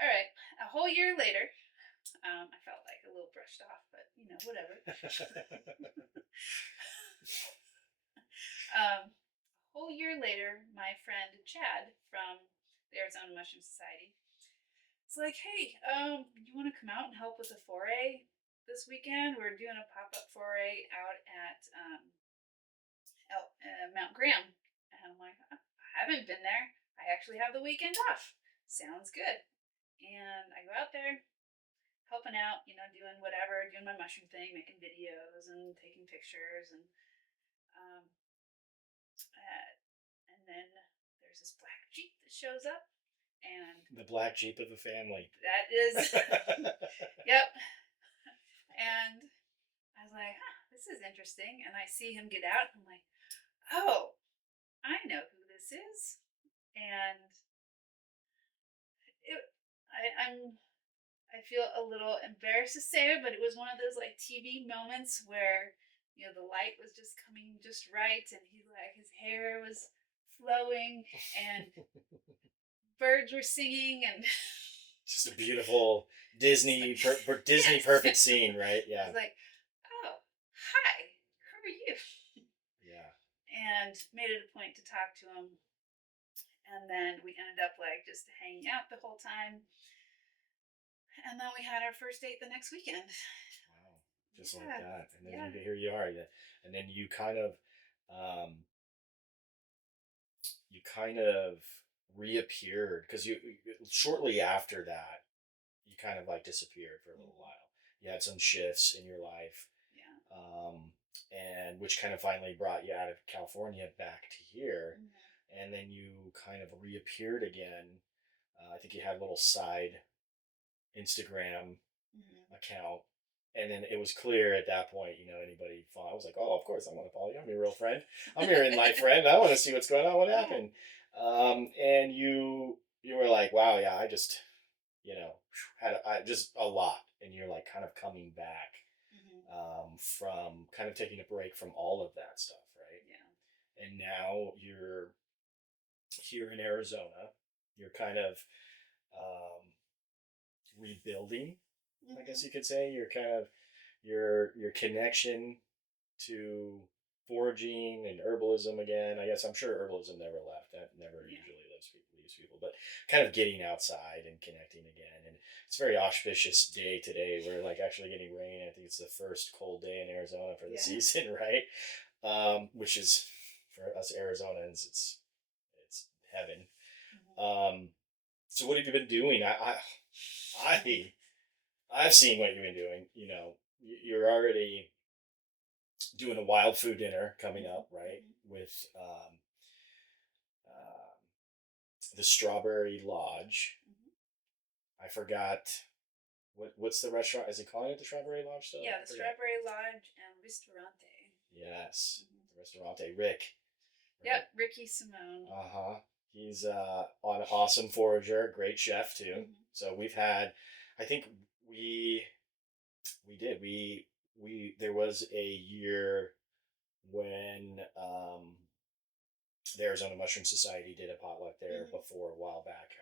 All right. A whole year later, I felt like a little brushed off, but whatever. A whole year later, my friend Chad from the Arizona Mushroom Society, it's like, hey, you want to come out and help with a foray this weekend? We're doing a pop-up foray out at Mount Graham. And I'm like, oh, I haven't been there. I actually have the weekend off. Sounds good. And I go out there, helping out, doing whatever, doing my mushroom thing, making videos and taking pictures, um, and then there's this black Jeep that shows up, and The black Jeep of the family. that is, yep. And I was like, huh, this is interesting. And I see him get out. I'm like, oh, I know who this is. And it, I feel a little embarrassed to say it, but it was one of those like TV moments where the light was just coming just right, and his hair was flowing, and birds were singing, and Just a beautiful Disney yes. perfect scene, right? I Yeah. was like, oh, hi, who are you? Yeah. And made it a point to talk to him, and then we ended up like just hanging out the whole time. And then we had our first date the next weekend. Wow. Just like Yeah. that. And then Yeah. here you are. And then you kind of reappeared because you shortly after that, you kind of like disappeared for a little while. You had some shifts in your life. Yeah. And which kind of finally brought you out of California back to here. Mm-hmm. And then you kind of reappeared again. I think you had a little side Instagram account. And then it was clear at that point, anybody follow. I was like, oh, of course, I want to follow you. I'm your real friend. I'm your in life friend. I want to see what's going on. What happened? And you were like, wow, yeah, I just, just a lot. And you're like kind of coming back from kind of taking a break from all of that stuff, right? Yeah. And now you're here in Arizona. You're kind of rebuilding, I guess you could say. You're kind of your connection to foraging and herbalism again. I guess I'm sure herbalism never left. That never usually leaves people, but kind of getting outside and connecting again. And it's a very auspicious day today. We're like actually getting rain. I think it's the first cold day in Arizona for the season, right? Which is for us Arizonans, it's heaven. So what have you been doing? I've seen what you've been doing. You're already doing a wild food dinner coming up, right? With the Strawberry Lodge. I forgot what's the restaurant? Is he calling it the Strawberry Lodge still? Yeah, the Strawberry Lodge and Ristorante. Yes, the Ristorante. Rick. Right? Yep, Ricky Simone. He's an awesome forager, great chef too. So we've had, I think we did we there was a year when the Arizona Mushroom Society did a potluck there before a while back.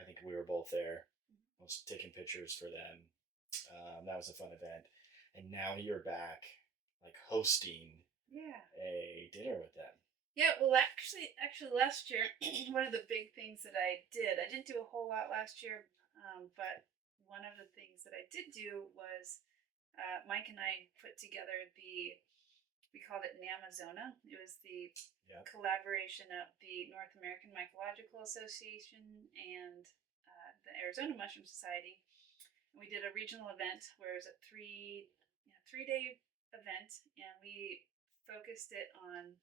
I think we were both there. I was taking pictures for them. That was a fun event, and now you're back, like hosting a dinner with them. Yeah, well, actually, last year, one of the big things that I didn't do a whole lot last year, but one of the things that I did do was Mike and I put together we called it NAMAzona. It was the collaboration of the North American Mycological Association and the Arizona Mushroom Society. And we did a regional event where it was a 3-day event, and we focused it on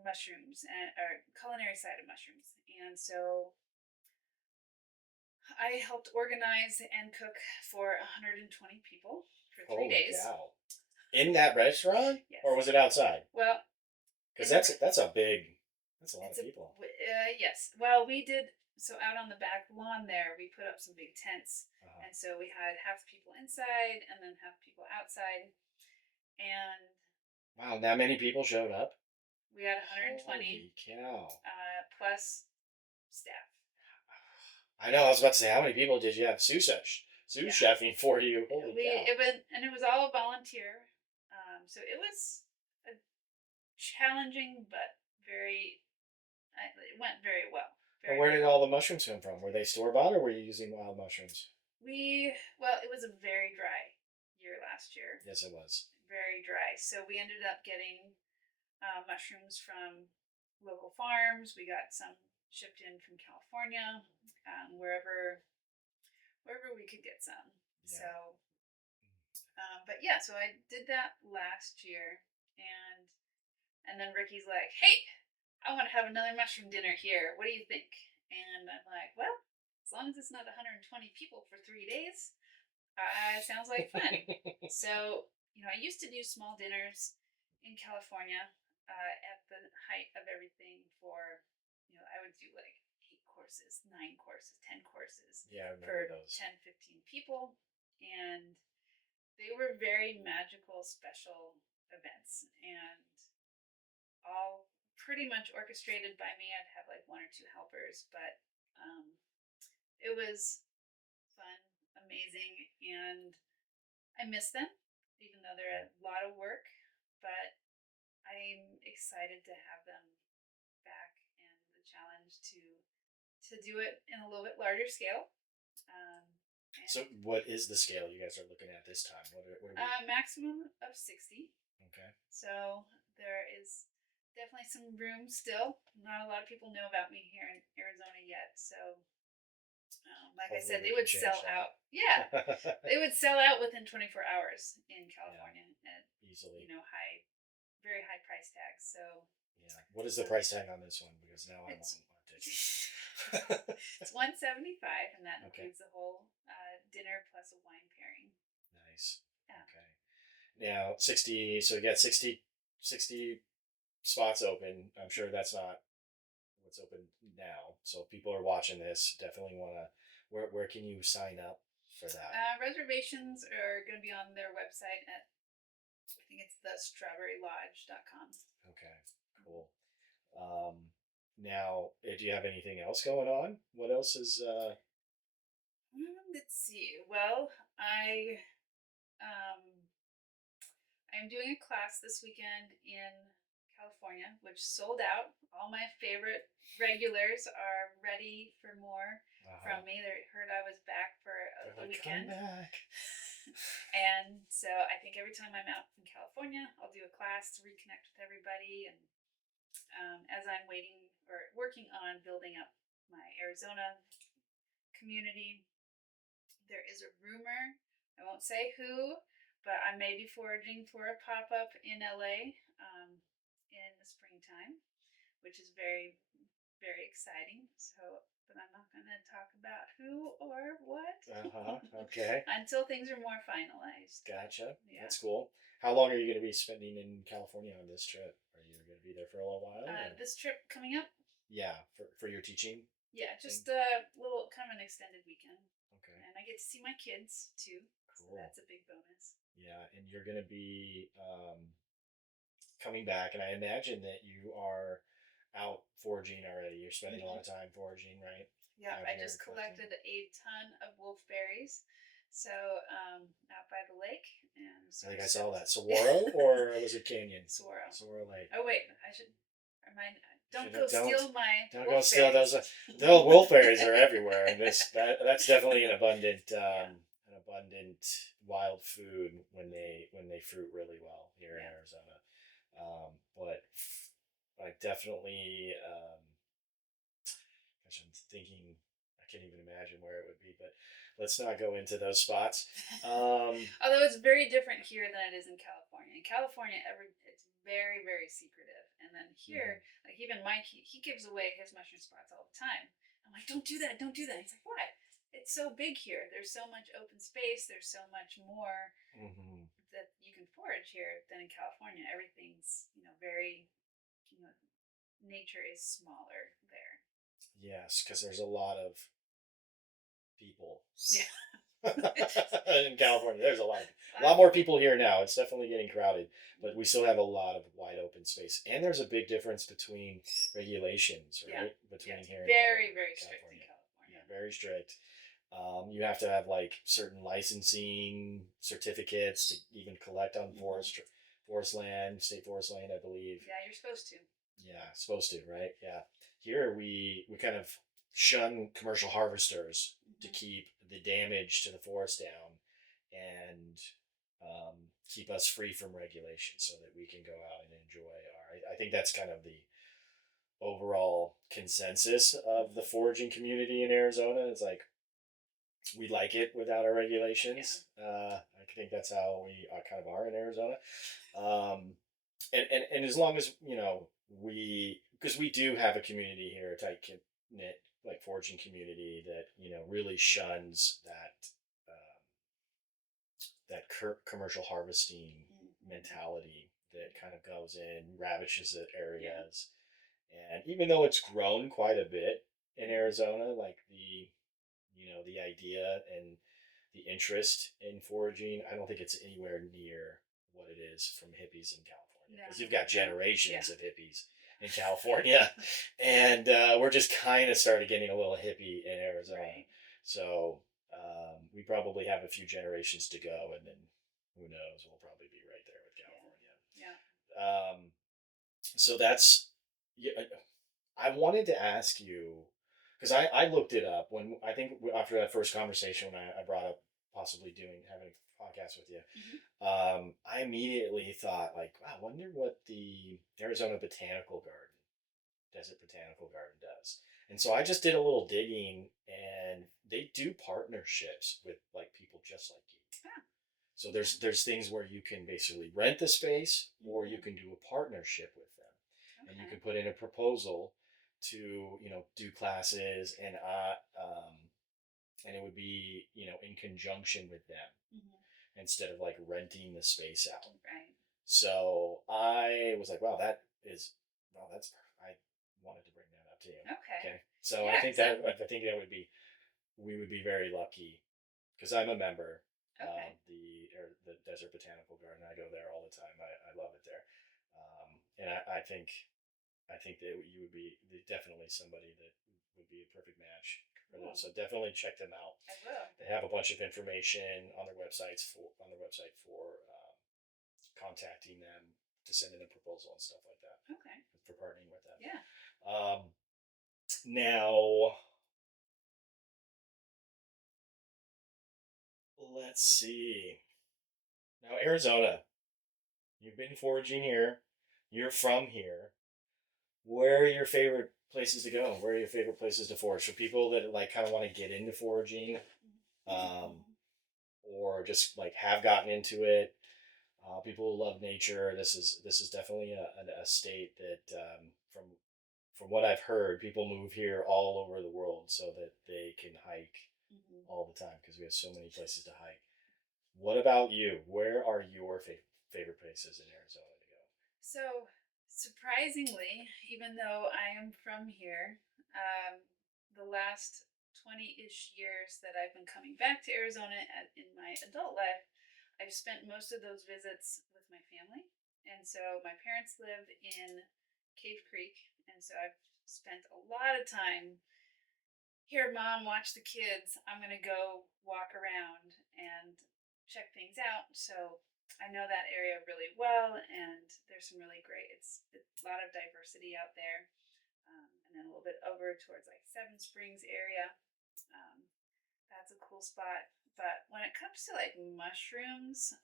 mushrooms and or culinary side of mushrooms. And so I helped organize and cook for 120 people for 3 days. Cow. In that restaurant? Yes. Or was it outside? Well, because that's a lot of people. Yes. Well, we did, so out on the back lawn there, we put up some big tents. And so we had half the people inside and then half the people outside. And wow, that many people showed up? We had 120. Holy cow. Plus staff. I know, I was about to say, how many people did you have sous chefing for you? Holy cow. It was all volunteer. So it was a challenging, but it went very well. And where did all the mushrooms come from? Were they store-bought or were you using wild mushrooms? It was a very dry year last year. Yes, it was. Very dry. So we ended up getting mushrooms from local farms. We got some shipped in from California, wherever we could get some. Yeah. So, but yeah, so I did that last year, and then Ricky's like, "Hey, I want to have another mushroom dinner here. What do you think?" And I'm like, "Well, as long as it's not 120 people for 3 days, sounds like fun." So, I used to do small dinners in California at the height of everything for, I would do like 8 courses, 9 courses, 10 courses Yeah, I for remember those. 10, 15 people. And they were very magical, special events and all pretty much orchestrated by me. I'd have like one or two helpers, but um, it was fun, amazing, and I miss them, even though they're a lot of work. But I'm excited to have them back and the challenge to do it in a little bit larger scale. Um, So, what is the scale you guys are looking at this time? What are we? Maximum of 60. Okay. So there is definitely some room still. Not a lot of people know about me here in Arizona yet. So, like I said, Hopefully they we would can sell change that. out. Yeah, they would sell out within 24 hours in California at Easily. very high price tags. So Yeah. What is the price tag on this one? Because now I want it's to take it. it's 175, and that Okay. includes the whole dinner plus a wine pairing. Nice. Yeah. Okay. Now 60. So we got 60 spots open. I'm sure that's not what's open now. So if people are watching this, definitely want to. Where can you sign up for that? Reservations are going to be on their website at, I think it's thestrawberrylodge.com. Okay. Cool. Now, do you have anything else going on? What else is? Let's see. Well, um, I'm doing a class this weekend in California, which sold out. All my favorite regulars are ready for more from me. They heard I was back for a weekend. Come back. And so I think every time I'm out in California, I'll do a class to reconnect with everybody. And as I'm working on building up my Arizona community, there is a rumor. I won't say who, but I may be foraging for a pop up in LA in the springtime, which is very, very exciting. So, but I'm not going to talk about who or what Okay. until things are more finalized. Gotcha. Yeah. That's cool. How long are you going to be spending in California on this trip? Are you going to be there for a little while? This trip coming up? Yeah, for your teaching? Yeah, just a little kind of an extended weekend. Okay. And I get to see my kids too. Cool. So that's a big bonus. Yeah, and you're going to be coming back, and I imagine that you are out foraging already. You're spending a lot of time foraging, right? Yeah, I just collected a ton of wolfberries. So out by the lake, and so I think I saw that. Saguaro or was it Canyon? Saguaro Lake. Oh wait, I should remind. Don't go steal my. Don't go steal those. Those wolfberries are everywhere, and that's definitely an abundant wild food when they fruit really well here in Arizona. But I definitely. Gosh, I'm thinking. I can't even imagine where it would be, but let's not go into those spots. Although it's very different here than it is in California. In California, it's very, very secretive. And then here, like even Mike, he gives away his mushroom spots all the time. I'm like, don't do that, don't do that. He's like, why? It's so big here. There's so much open space. There's so much more that you can forage here than in California. Everything's, very, nature is smaller there. Yes, because there's a lot of people. Yeah. In California, there's a lot more people here now. It's definitely getting crowded, but we still have a lot of wide open space. And there's a big difference between regulations, right? Between here and very, very strict in California. Yeah, very strict. You have to have like certain licensing certificates to even collect on forest land, state forest land, I believe. Yeah, you're supposed to. Yeah, supposed to, right? Yeah. Here we kind of shun commercial harvesters to keep the damage to the forest down and keep us free from regulation so that we can go out and enjoy our I think that's kind of the overall consensus of the foraging community in Arizona. Is like we like it without our regulations. I think that's how we kind of are in Arizona. Um, and as long as we because we do have a community here, a tight knit like foraging community that really shuns that commercial harvesting mentality that kind of goes in ravages the areas. And even though it's grown quite a bit in Arizona, like the idea and the interest in foraging, I don't think it's anywhere near what it is from hippies in California. Because you've got generations of hippies in California, and we're just kind of started getting a little hippie in Arizona. Right. So we probably have a few generations to go, and then who knows? We'll probably be right there with California. So that's yeah. I wanted to ask you because I looked it up when I think after that first conversation when I brought up possibly having a podcast with you. I immediately thought like, wow, I wonder what the Arizona Desert Botanical Garden does. And so I just did a little digging, and they do partnerships with like people just like you. So there's things where you can basically rent the space, or you can do a partnership with them, and you can put in a proposal to do classes, and it would be in conjunction with them instead of like renting the space out. Right. So I was like, wow, that's I wanted to bring that up to you. Okay. So I think that we would be very lucky because I'm a member of the Desert Botanical Garden. I go there all the time. I love it there, and I think that you would be definitely somebody that would be a perfect match for them. So definitely check them out. I will. They have a bunch of information on their website for contacting them to send in a proposal and stuff like that. Okay. For partnering with them. Yeah. Now, let's see. Now, Arizona, you've been foraging here. You're from here. Where are your favorite places to go? Where are your favorite places to forage for people that like kind of want to get into foraging, or just like have gotten into it? People who love nature. This is definitely a state that from what I've heard, people move here all over the world so that they can hike all the time because we have so many places to hike. What about you? Where are your favorite places in Arizona to go? So, surprisingly, even though I am from here, the last 20-ish years that I've been coming back to Arizona in my adult life, I've spent most of those visits with my family. And so my parents live in Cave Creek, and so I've spent a lot of time here. Mom, watch the kids. I'm going to go walk around and check things out. So I know that area really well, and there's some really great, it's a lot of diversity out there. And then a little bit over towards like Seven Springs area. That's a cool spot. But when it comes to like mushrooms,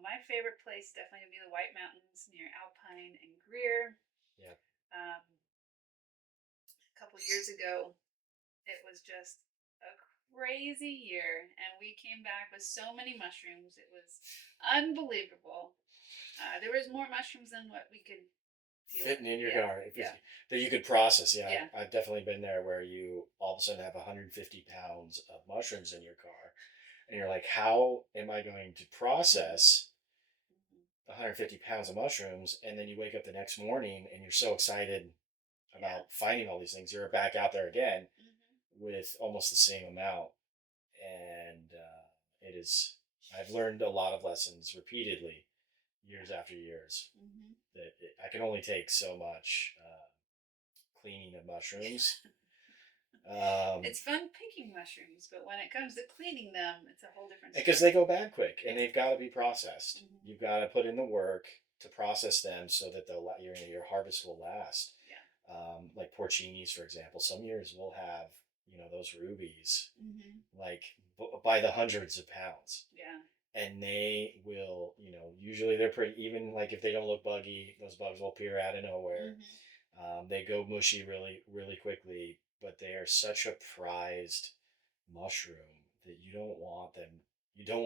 my favorite place is definitely gonna be the White Mountains near Alpine and Greer. Yeah. A couple years ago, it was just a crazy year, and we came back with so many mushrooms. It was unbelievable. There was more mushrooms than what we could fitting in your car that you could process. Yeah. I've definitely been there where you all of a sudden have 150 pounds of mushrooms in your car, and you're like, how am I going to process 150 pounds of mushrooms? And then you wake up the next morning and you're so excited about finding all these things. You're back out there again with almost the same amount, and it is. I've learned a lot of lessons repeatedly, years after years, that I can only take so much cleaning of mushrooms. It's fun picking mushrooms, but when it comes to cleaning them, it's a whole different story. Because they go bad quick, and they've got to be processed. You've got to put in the work to process them so that your harvest will last. Like porcinis, for example. Some years we'll have those rubies like by the hundreds of pounds. and they will, usually they're pretty, even like if they don't look buggy, those bugs will appear out of nowhere. Mm-hmm. They go mushy really, really quickly, but they are such a prized mushroom that you don't want them to go to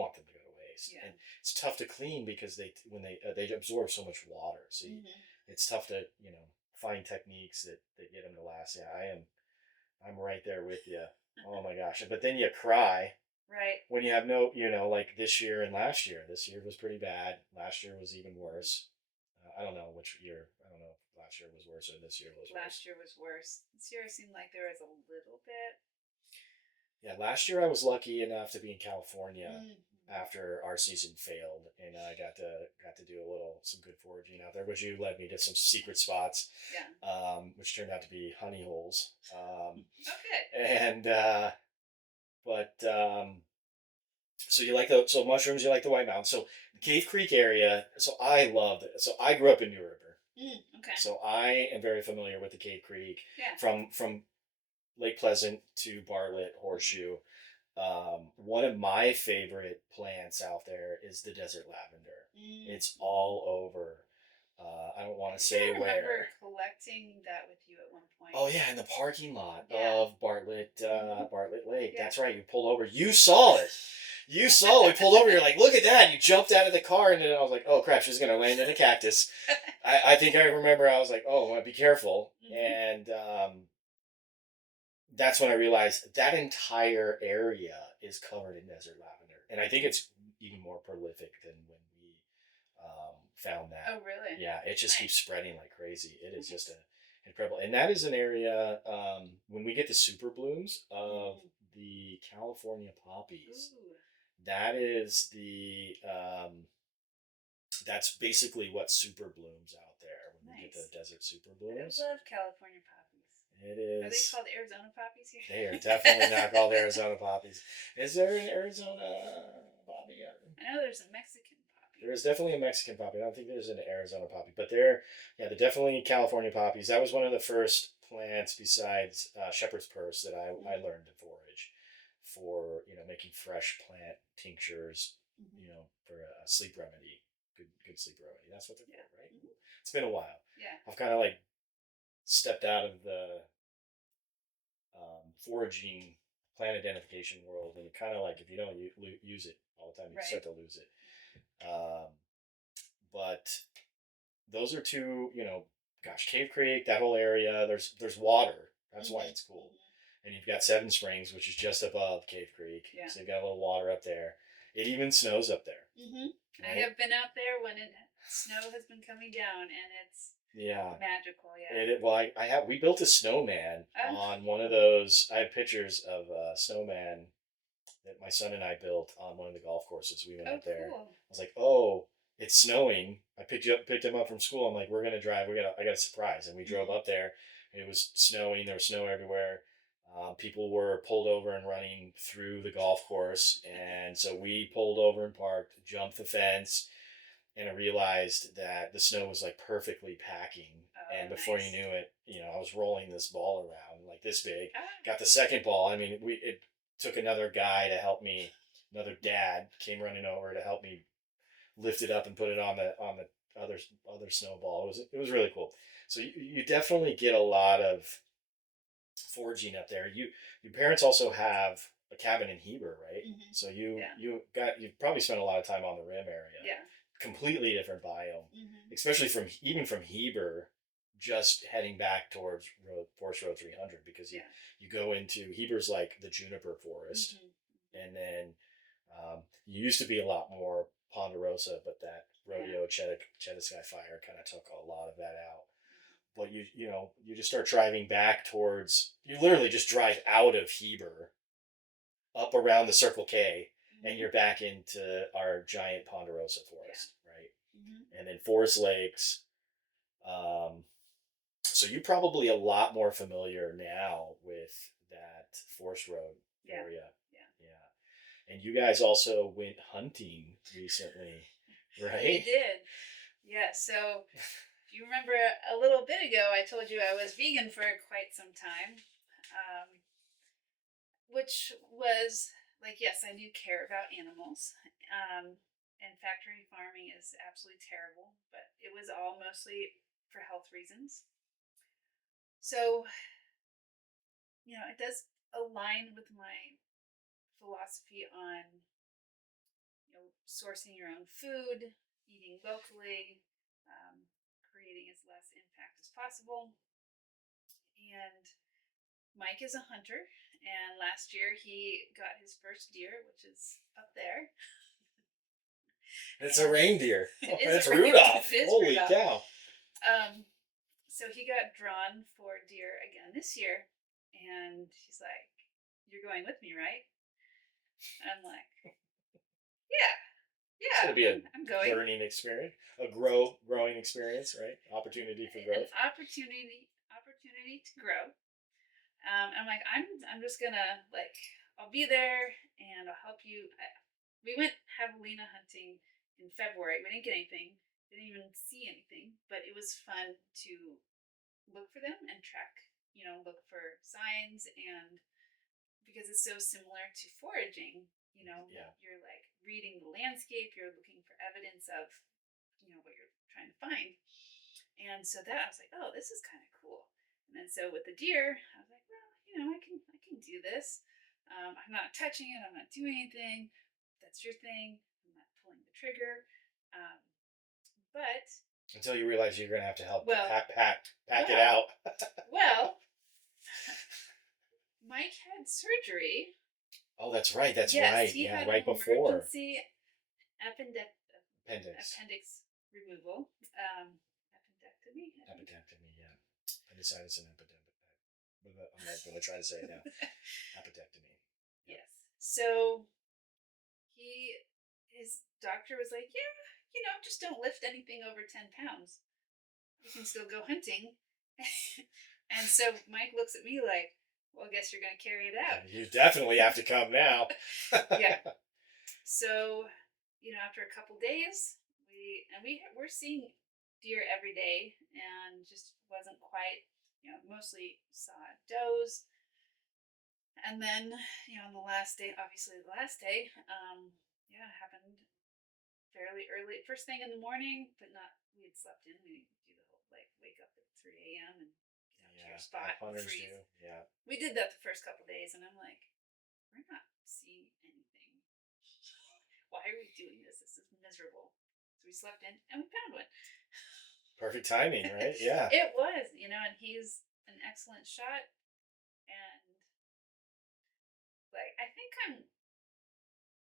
waste. Yeah. And it's tough to clean because they absorb so much water. So Mm-hmm. it's tough to, find techniques that get them to last. Yeah, I'm right there with you. Oh my gosh. But then you cry Right. when you have no, like this year and last year. This year was pretty bad. Last year was even worse. I don't know which year. I don't know if last year was worse or this year was worse. Last year was worse. This year it seemed like there was a little bit. Yeah, last year I was lucky enough to be in California Mm-hmm. after our season failed, and I got to do some good foraging out there. Which you led me to some secret spots, Yeah. which turned out to be honey holes. Okay. And but so so mushrooms, you like the White Mountains. So the Cave Creek area. So I loved it. So I grew up in New River. Okay. So I am very familiar with the Cave Creek Yeah. from Lake Pleasant to Bartlett Horseshoe. One of my favorite plants out there is the desert lavender. It's all over. I don't want to say I remember where. collecting that with you at one point. Oh yeah, in the parking lot Yeah. of Bartlett Bartlett Lake. Yeah. That's right. You pulled over. You saw it. You saw it. We pulled over. You're like, look at that. You jumped out of the car, and then I was like, oh crap, she's gonna land in a cactus. I think I remember. I was like, oh, well, be careful. And that's when I realized that entire area is covered in desert lavender, and I think it's even more prolific than when we found that. Oh, really? Yeah, it just Nice. keeps spreading like crazy. It is just incredible, and that is an area when we get the super blooms of the California poppies. Ooh. That is that's basically what super blooms out there when we get the desert super blooms. I love California poppies. It is. Are they called Arizona poppies here? They are definitely not called Arizona poppies. Is there an Arizona poppy? I know there's a Mexican poppy. There's definitely a Mexican poppy. I don't think there's an Arizona poppy, but they're definitely California poppies. That was one of the first plants besides shepherd's purse that I learned to forage for, making fresh plant tinctures, for a sleep remedy, good sleep remedy. That's what they're for, right? It's been a while. Yeah. I've kind of like stepped out of the foraging plant identification world, and you kind of like if you don't use it all the time, you start to lose it. But those are two, gosh, Cave Creek, that whole area. There's water. That's why it's cool. And you've got Seven Springs, which is just above Cave Creek. Yeah. So you've got a little water up there. It even snows up there. Right? I have been out there when snow has been coming down, and it's magical. Yeah. We built a snowman on one of those. I have pictures of a snowman that my son and I built on one of the golf courses. We went up there. Cool. I was like, oh, it's snowing. I picked him up from school. I'm like, we're gonna drive. I got a surprise, and we drove up there. And it was snowing. There was snow everywhere. People were pulled over and running through the golf course, and so we pulled over and parked, jumped the fence, and I realized that the snow was like perfectly packing. And before you knew it, I was rolling this ball around like this big. Got the second ball. I mean, it took another guy to help me. Another dad came running over to help me lift it up and put it on the other snowball. It was really cool. So you definitely get a lot of foraging up there. Your parents also have a cabin in Heber, right? So you probably spent a lot of time on the Rim area. Yeah. Completely different biome, especially from Heber, just heading back towards Forest Road 300 because you go into Heber's like the juniper forest, and then you used to be a lot more ponderosa, but that rodeo Chetasky fire kind of took a lot of that out. But you just start driving back towards. You literally just drive out of Heber, up around the Circle K, and you're back into our giant ponderosa forest, right? And then Forest Lakes. So you're probably a lot more familiar now with that Forest Road area. Yeah. And you guys also went hunting recently, right? We did. Yeah. So if you remember a little bit ago, I told you I was vegan for quite some time, which was like, yes, I do care about animals. And factory farming is absolutely terrible, but it was all mostly for health reasons. So, it does align with my philosophy on, sourcing your own food, eating locally, um, creating as less impact as possible. And Mike is a hunter, and last year he got his first deer, which is up there. It's a reindeer. It Oh, is that's a reindeer. Rudolph. It is Holy Rudolph. cow. So he got drawn for deer again this year, and he's like, "You're going with me, right?" And I'm like, "Yeah, It's yeah, going to be a I'm going." learning experience, a growing experience, right? Opportunity for growth. An opportunity to grow. I'm like, I'm just gonna like, I'll be there and I'll help you. We went javelina hunting in February. We didn't get anything. Didn't even see anything, but it was fun to look for them and track. Look for signs, and because it's so similar to foraging, Yeah. you're like reading the landscape. You're looking for evidence of, what you're trying to find. And so that I was like, oh, this is kind of cool. And then so with the deer, I was like, well, I can do this. I'm not touching it. I'm not doing anything. That's your thing. I'm not pulling the trigger. Um, but Until you realize you're going to have to help well, pack it out. well, Mike had surgery. Oh, that's right. That's yes, right. he Yeah, had right an before. emergency appendix removal. Appendectomy. Appendectomy, yeah. Appendicitis and epidemic. I'm not going to try to say it now. Appendectomy. Yes. So his doctor was like, yeah, just don't lift anything over 10 pounds. You can still go hunting. And so Mike looks at me like, well, I guess you're going to carry it out. You definitely have to come now. Yeah. So, after a couple days, we're seeing deer every day, and just wasn't quite, mostly saw does. And then, on the last day, obviously the last day, it happened fairly early, first thing in the morning, but not, we had slept in. We didn't do the whole, like, wake up at 3 a.m. and get up to your spot and freeze. Yeah. We did that the first couple days, and I'm like, we're not seeing anything. Why are we doing this? This is miserable. So we slept in, and we found one. Perfect timing, right? Yeah. It was, and he's an excellent shot, and like, I think I'm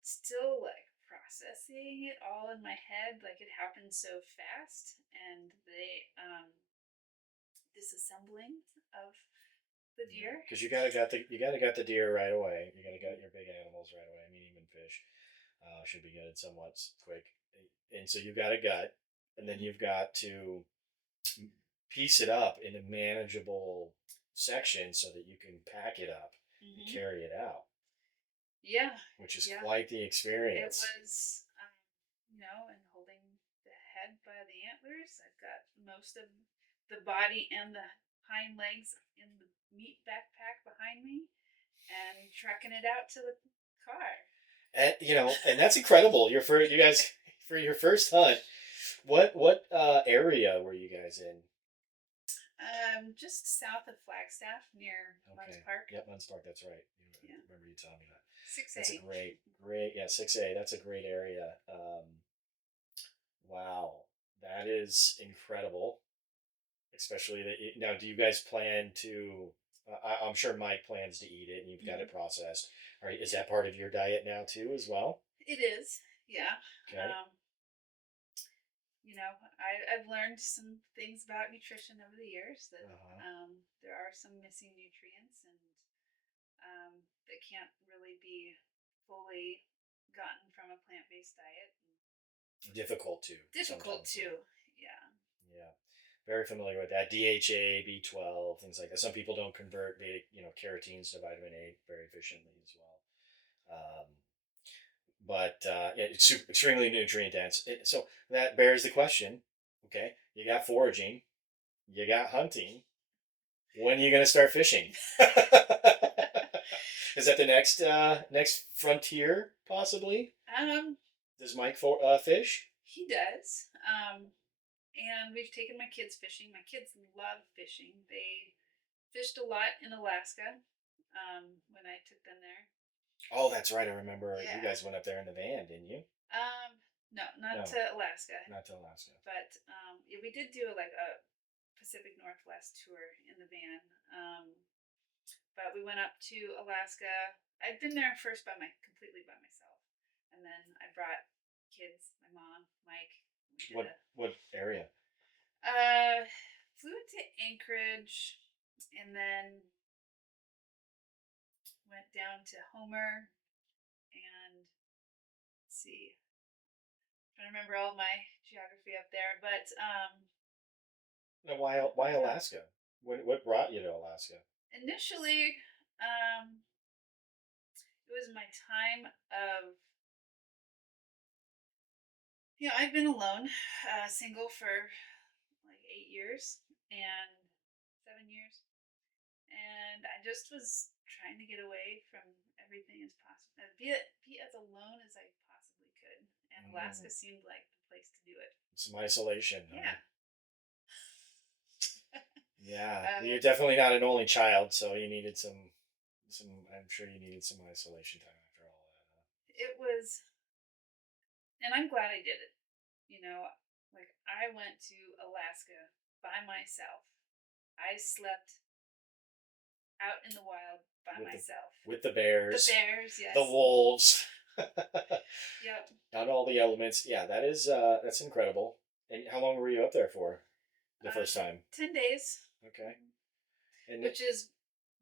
still like processing it all in my head. Like, it happened so fast, and the disassembling of the deer. Because you gotta got the deer right away. You gotta got your big animals right away. I mean, even fish should be gutted somewhat quick. And so you've got a gut, and then you've got to piece it up into manageable sections so that you can pack it up and carry it out. Yeah. Which is quite the experience. It was, and holding the head by the antlers. I've got most of the body and the hind legs in the meat backpack behind me, and trucking it out to the car. And and that's incredible. You guys for your first hunt. What area were you guys in? Just south of Flagstaff, near Munns Park. Yep, Munns Park. That's right. Yeah. Remember you telling me that. 6A. That's a great. Yeah, 6A. That's a great area. Wow, that is incredible. Especially now. Do you guys plan to? I'm sure Mike plans to eat it, and you've got it processed. All right, is that part of your diet now too, as well? It is. Yeah. Okay. I've learned some things about nutrition over the years that there are some missing nutrients, and that can't really be fully gotten from a plant-based diet. Difficult too. Yeah. Yeah. Very familiar with that. DHA, B12, things like that. Some people don't convert carotenes to vitamin A very efficiently as well. But it's extremely nutrient dense. So that bears the question. Okay, you got foraging, you got hunting. When are you going to start fishing? Is that the next frontier possibly? Um, Does Mike fish? he does. And we've taken my kids fishing. My kids love fishing. They fished a lot in Alaska when I took them there. Oh, that's right. I remember you Yeah. guys went up there in the van, didn't you? No, not No, to Alaska, not to Alaska. but yeah, we did do like a Pacific Northwest tour in the van. But we went up to Alaska. I'd been there first completely by myself, and then I brought kids, my mom, Mike. We did What area? uh, flew into Anchorage, and then went down to Homer, and let's see, I'm trying to remember all my geography up there, but Now, why Alaska? What brought you to Alaska? initially, it was my time of I've been alone, single for like 8 years and 7 years, and I just was trying to get away from everything as possible, be as alone as I possibly could, and Alaska seemed like the place to do it. Some isolation. Yeah. Huh? Yeah, you're definitely not an only child, so you needed some. I'm sure you needed some isolation time after all that. Huh? It was, and I'm glad I did it. Like I went to Alaska by myself. I slept out in the wild by myself. With the bears. The bears, yes. The wolves. Yep. Not all the elements. Yeah, that's incredible. And how long were you up there for? The first time. 10 days. Okay. And which is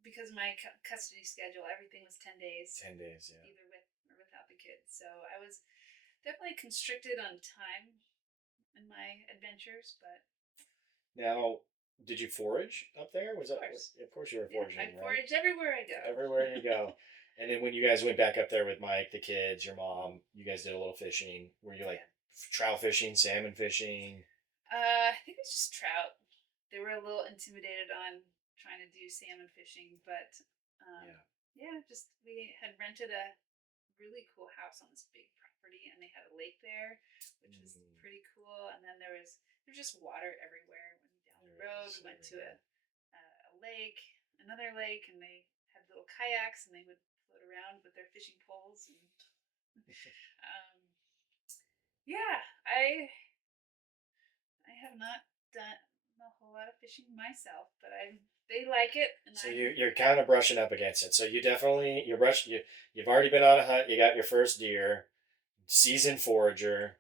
because my custody schedule, everything was 10 days. 10 days, yeah. Either with or without the kids. So I was definitely constricted on time in my adventures, but. Now, did you forage up there? Of course you were foraging, I right? forage everywhere I go. Everywhere you go. And then when you guys went back up there with Mike, the kids, your mom, you guys did a little fishing. Were you like trout fishing, salmon fishing? I think it was just trout. They were a little intimidated on trying to do salmon fishing, but just we had rented a really cool house on this big property, and they had a lake there, which was pretty cool. And then there's just water everywhere. When down the road, we went to a lake, another lake, and they had little kayaks, and they would float around with their fishing poles. And I have not done a whole lot of fishing myself, but they like it. And so you're kind of brushing up against it. So you've already been on a hunt. You got your first deer, seasoned forager,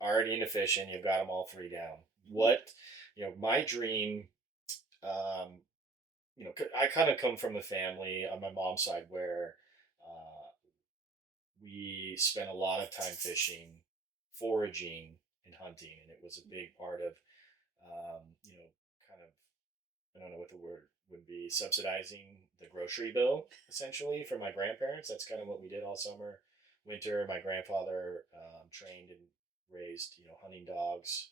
already into fishing. You've got them all three down. What my dream. I kind of come from a family on my mom's side where uh, we spent a lot of time fishing, foraging, and hunting, and it was a big part of, kind of, I don't know what the word would be, subsidizing the grocery bill essentially for my grandparents. That's kind of what we did all summer, winter. My grandfather trained and raised, hunting dogs,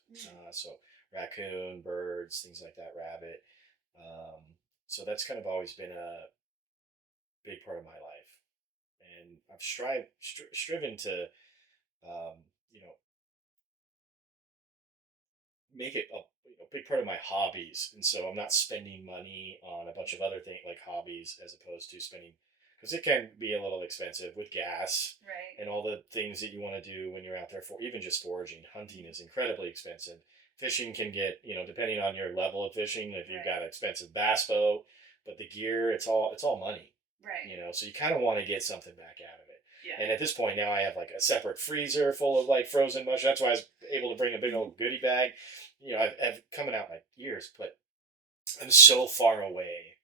so raccoon, birds, things like that, rabbit. Um, so that's kind of always been a big part of my life, and I've striven to, um, you know, make it a big part of my hobbies, and so I'm not spending money on a bunch of other things like hobbies as opposed to spending because it can be a little expensive with gas, right, and all the things that you want to do when you're out there for even just foraging. Hunting is incredibly expensive. Fishing can get depending on your level of fishing if you've got an expensive bass boat, but the gear it's all money, right. So you kind of want to get something back out of it. Yeah. And at this point now I have like a separate freezer full of like frozen mushrooms. That's why I was able to bring a big old goodie bag. I've coming out my ears, but I'm so far away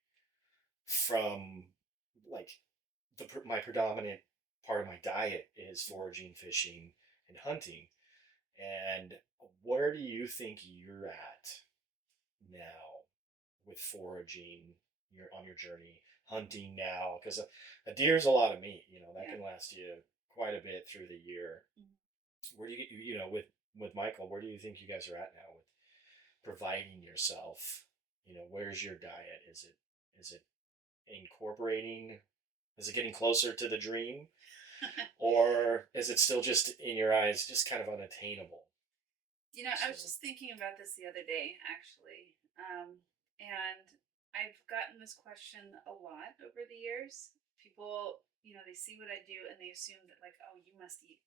from like my predominant part of my diet is foraging, fishing, and hunting. And where do you think you're at now with foraging? You're on your journey, hunting now, because a deer is a lot of meat. That can last you quite a bit through the year. Where do with Michael? Where do you think you guys are at now with providing yourself? Where's your diet? Is it incorporating Is it getting closer to the dream, or is it still just in your eyes, just kind of unattainable? I So, was just thinking about this the other day, actually. And I've gotten this question a lot over the years. People, they see what I do and they assume that, like, oh, you must eat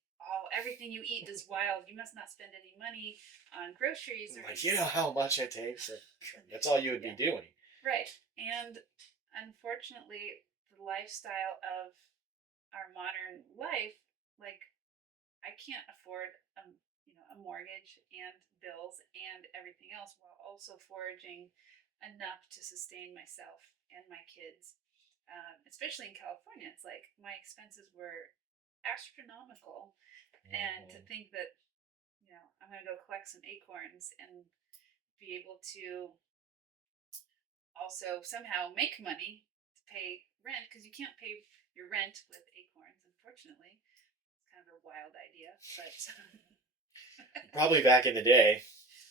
everything you eat is wild. You must not spend any money on groceries or like, any. how much it takes? That's all you would be Yeah, doing. right. And unfortunately, the lifestyle of our modern life, like, I can't afford a mortgage and bills and everything else while also foraging enough to sustain myself and my kids. Especially in California, it's like my expenses were astronomical, and to Hmm. think that I'm going to go collect some acorns and be able to also somehow make money to pay rent, because you can't pay your rent with acorns, unfortunately. It's kind of a wild idea, but Probably back in the day.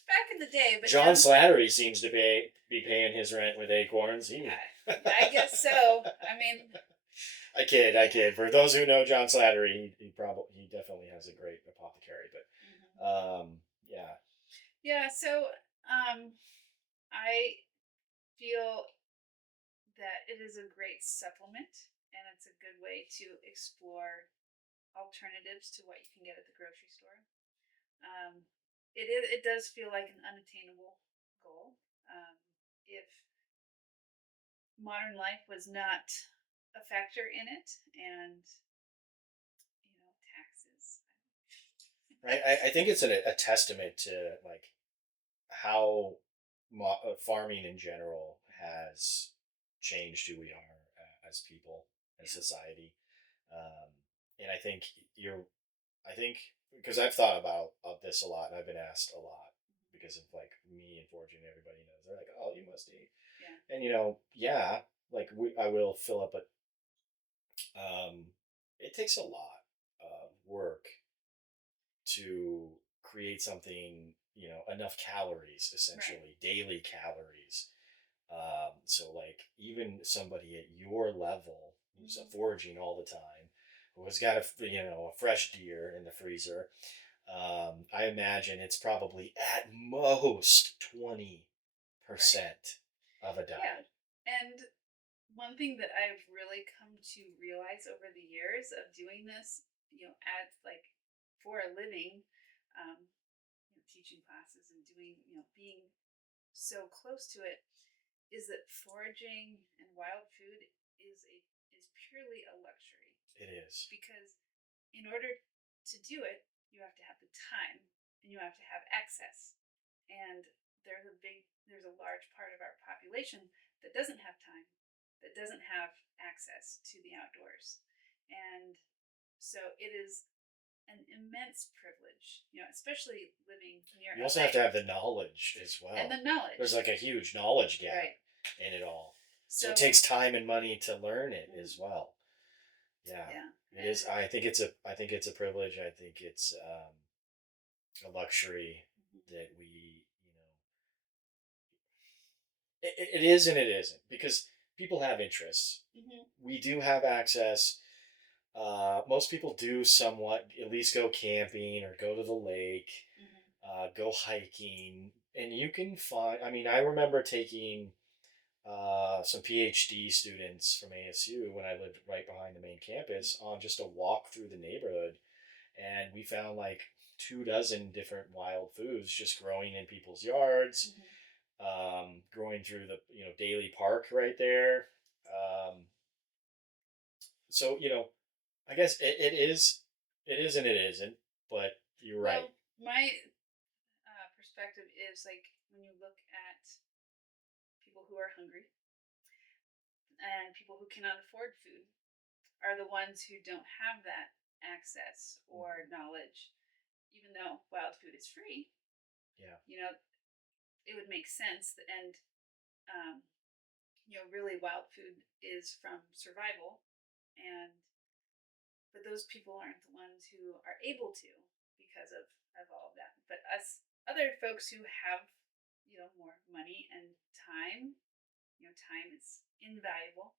back in the day, but John Slattery seems to be paying his rent with acorns. I guess so. I mean, I yeah. kid. For those who know John Slattery, he definitely has a great apothecary. Mhm. But yeah, Yeah, so I feel that it is a great supplement, and it's a good way to explore alternatives to what you can get at the grocery store. Um, it does feel like an unattainable goal. If modern life was not a factor in it, and taxes. right. I think it's a testament to like how farming in general has changed who we are as people, as Yeah. society. Um, and I think because I've thought about of this a lot, and I've been asked a lot because of like me and foraging. Everybody knows they're like, "Oh, you must eat," Yeah. and yeah, like I will fill up, but it takes a lot of work to create something, enough calories, Right. essentially daily calories. So like even somebody at your level who's Hmm. foraging all the time, who has got a fresh deer in the freezer, I imagine it's probably at most 20% Right. of a Yeah. diet. And one thing that I've really come to realize over the years of doing this, at like for a living, teaching classes and doing, being so close to it, is that foraging and wild food is purely a luxury, It is. because in order to do it, you have to have the time and you have to have access. And there's a large part of our population that doesn't have time, that doesn't have access to the outdoors. And so it is an immense privilege, especially living near You also have to LA. have the knowledge as And well. the There's knowledge. like a huge knowledge gap Right. in it all. So it So, takes time and money to learn it as mm, well. Yeah, yeah. it is. And I think it's a privilege. I think it's a luxury that it is and it isn't because people have interests. mm-hmm, We do have access. Most people do somewhat at least go camping or go to the lake, mm-hmm, go hiking, and you can find. I mean, I remember taking some PhD students from ASU when I lived right behind the main campus on just a walk through the neighborhood, and we found like 2 dozen different wild foods just growing in people's yards, mm-hmm. growing through the daily park right there. Um, so I guess it is and it isn't, but you're right. Well, my perspective is like when you look at people who are hungry and people who cannot afford food are the ones who don't have that access or knowledge. Even though wild food is free, Yeah. you know, it would make sense. And, um, really wild food is from survival. And, but those people aren't the ones who are able to, because of all of that. But us other folks who have, more money and time, time is invaluable.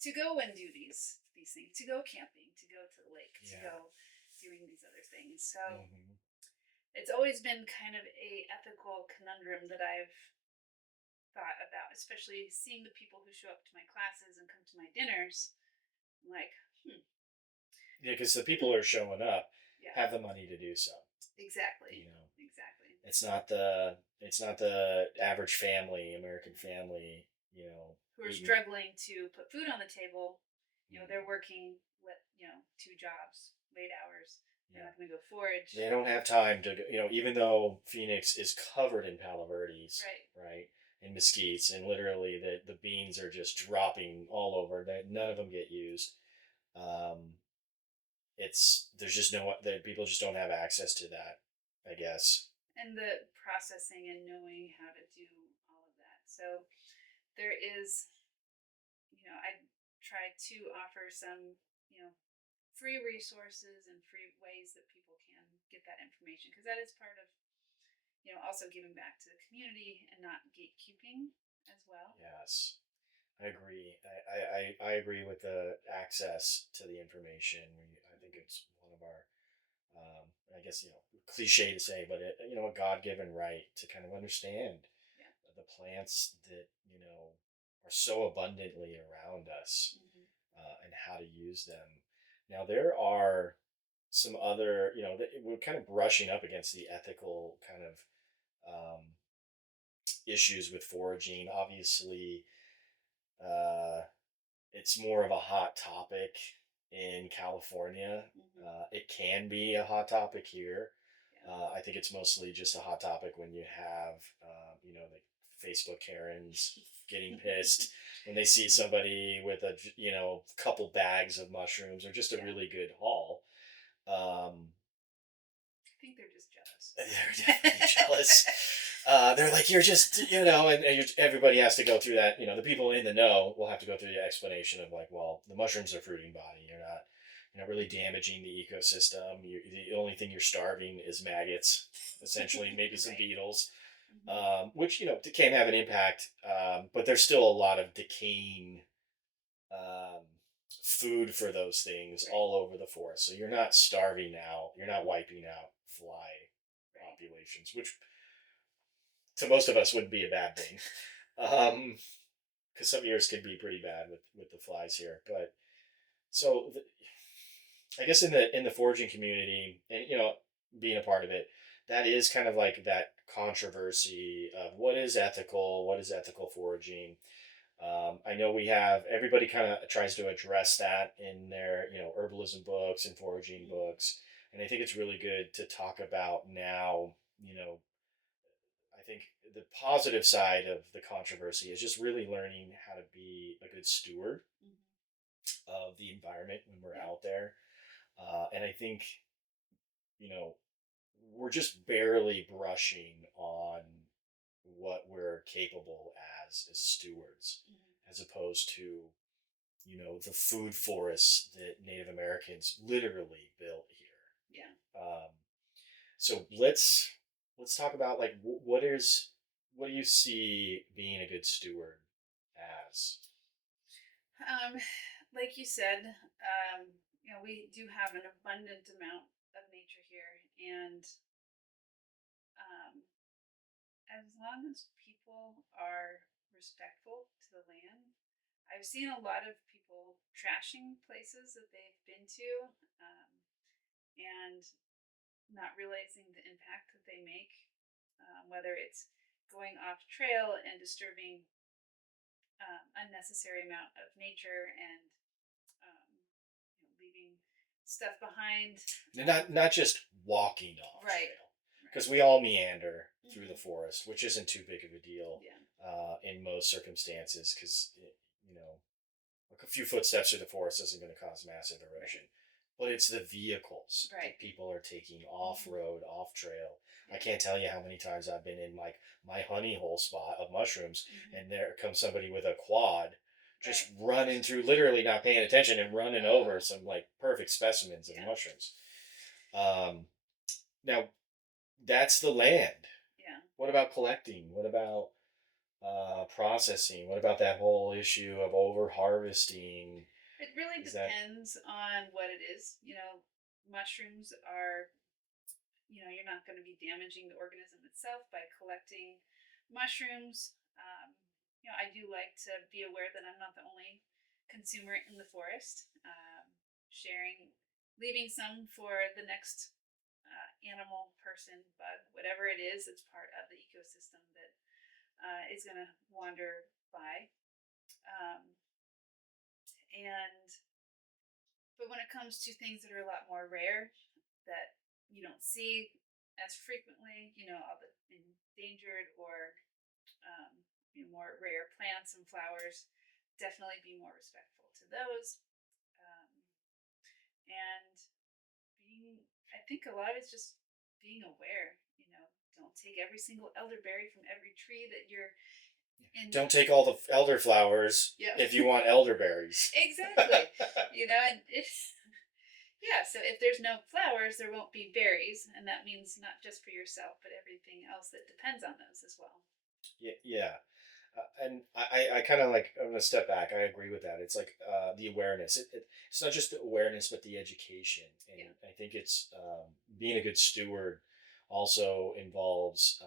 to go and do these things, to go camping, to go to the lake, to Yeah. go doing these other things. So Hmm. it's always been kind of a ethical conundrum that I've thought about, especially seeing the people who show up to my classes and come to my dinners. I'm like, Yeah, because the people who are showing up yeah, have the money to do so. You exactly, know, exactly. it's not the average family, American family. You know, Who are eating. struggling to put food on the table. They're Mhm. working with, two jobs, late hours. They're Yeah, not going to go forage. they don't have time to. Even though Phoenix is covered in palo verdes, Right. right, and mesquites, and literally the beans are just dropping all over. None of them get used. Um, there's just no that people just don't have access to that. I guess. And the processing and knowing how to do all of that. So there is, I try to offer some, free resources and free ways that people can get that information because that is part of, also giving back to the community and not gatekeeping as well. Yes. I agree. I agree with the access to the information. I think it's one of our, I guess, cliche to say, but a God given right to kind of understand Yeah. the plants that, are so abundantly around us, Mm-hmm. and how to use them. Now, there are some other, we're kind of brushing up against the ethical kind of, issues with foraging. Obviously, uh, it's more of a hot topic in California. Mm-hmm. It can be a hot topic here. Yeah. I think it's mostly just a hot topic when you have, like Facebook Karens getting pissed when they see somebody with a, couple bags of mushrooms or just a Yeah. really good haul. Um, I think they're just jealous. they're definitely jealous. They're like, you're just, everybody has to go through that. The people in the know will have to go through the explanation of like, well, the mushrooms are fruiting body. You're not really damaging the ecosystem. The only thing you're starving is maggots, essentially, maybe some Right. beetles, Mm-hmm. which, can have an impact. But there's still a lot of decaying, um, food for those things Right. all over the forest. So you're not starving out. You're not wiping out fly Right. populations, which to most of us wouldn't be a bad thing. Because some years could be pretty bad with the flies here. But so I guess in the foraging community, and being a part of it, that is kind of like that controversy of what is ethical foraging. I know we have everybody kind of tries to address that in their herbalism books and foraging books, and I think it's really good to talk about now. I think the positive side of the controversy is just really learning how to be a good steward Mm-hmm. of the environment when we're Yeah. out there. And I think, you know, we're just barely brushing on what we're capable as stewards, Mm-hmm. as opposed to, the food forests that Native Americans literally built here. Yeah. So let's talk about like what do you see being a good steward as? Um, like you said, we do have an abundant amount of nature here, and um, as long as people are respectful to the land, I've seen a lot of people trashing places that they've been to, um, and not realizing the impact that they make, whether it's going off trail and disturbing unnecessary amount of nature and leaving stuff behind. Not just walking off Right. trail, because Right. we all meander through the Mm-hmm. forest, which isn't too big of a deal, Yeah. in most circumstances, because a few footsteps through the forest isn't going to cause massive erosion. Right. But it's the vehicles Right. that people are taking off Mm-hmm. road, off trail. I Yeah. can't tell you how many times I've been in like my honey hole spot of mushrooms, Mm-hmm. and there comes somebody with a quad, just Right. running through, literally not paying attention and running over some like perfect specimens of Yeah. mushrooms. Now that's the land. Yeah. What about collecting? What about processing? What about that whole issue of over harvesting? It really Is that depends on what it is. Mushrooms are, you're not going to be damaging the organism itself by collecting mushrooms. I do like to be aware that I'm not the only consumer in the forest. Sharing, leaving some for the next animal, person, bug, whatever it is, it's part of the ecosystem that is going to wander by. Um, and but when it comes to things that are a lot more rare, that you don't see as frequently, all the endangered or more rare plants and flowers, definitely be more respectful to those. Um, and I think a lot of it's just being aware. Don't take every single elderberry from every tree that you're in. don't take all the elderflowers Yeah, if you want elderberries. exactly. And it's yeah. So if there's no flowers, there won't be berries, and that means not just for yourself, but everything else that depends on those as well. Yeah, yeah. And I kind of like, I'm gonna step back. I agree with that. It's like the awareness. It's not just the awareness, but the education. And Yeah. I think it's being a good steward also involves,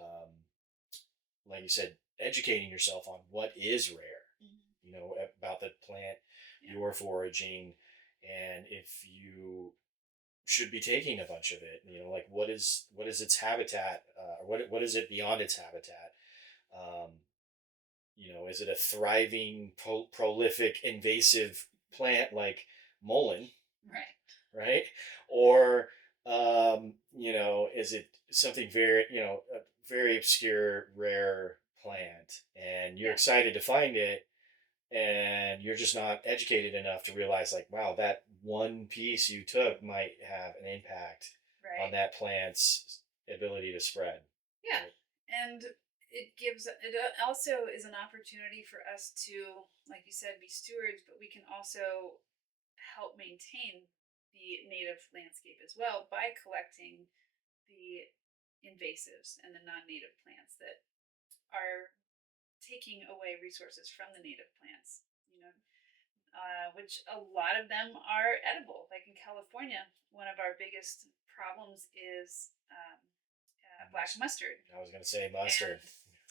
like you said, educating yourself on what is rare. Mm-hmm. About the plant Yeah. you're foraging, and if you should be taking a bunch of it. Like what is its habitat, or what is it beyond its habitat? Um, is it a thriving, prolific, invasive plant like mullein, Right. right? Or is it something very, a very obscure, rare plant, and you're Yeah. excited to find it, and you're just not educated enough to realize, like, wow, that one piece you took might have an impact on Right. that plant's ability to spread. Yeah. Right? And it also is an opportunity for us to, like you said, be stewards, but we can also help maintain the native landscape as well by collecting the invasives and the non-native plants that are taking away resources from the native plants. Which a lot of them are edible. Like in California, one of our biggest problems is black mustard. I was going to say mustard.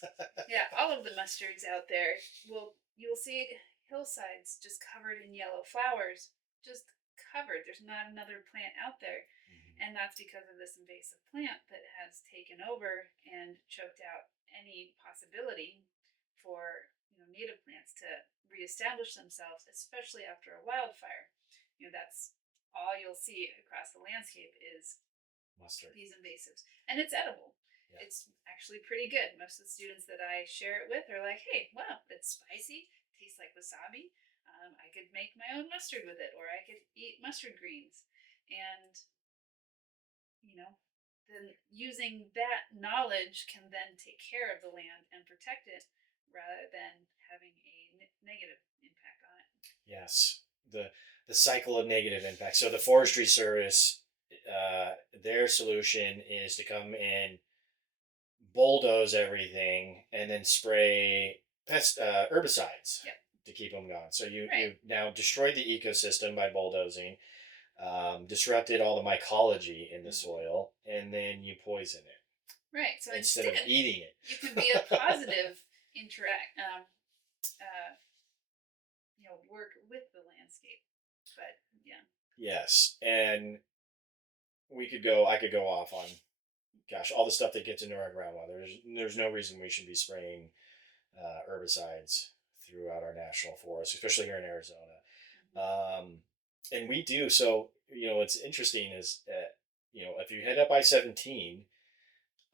And yeah, all of the mustards out there, you'll see hillsides just covered in yellow flowers, just covered. There's not another plant out there, and that's because of this invasive plant that has taken over and choked out any possibility for native plants to reestablish themselves, especially after a wildfire. That's all you'll see across the landscape is Mustard. these invasives, and it's edible. Yeah. It's actually pretty good. Most of the students that I share it with are like, "Hey, wow, it's spicy. Tastes like wasabi. I could make my own mustard with it, or I could eat mustard greens." And then using that knowledge can then take care of the land and protect it, rather than having a negative impact on it. Yes, the cycle of negative impact. So the forestry service, their solution is to come in, bulldoze everything, and then spray herbicides Yep. to keep them gone. So you Right. now destroyed the ecosystem by bulldozing, disrupted all the mycology in the soil, and then you poison it Right. So instead of eating it. you can be a positive interact. Work with the landscape. But yeah. Yes, and I could go off on, gosh, all the stuff that gets into our groundwater. There's no reason we should be spraying herbicides throughout our national forests, especially here in Arizona. Um, and we do. So, what's interesting is that, if you head up I-17,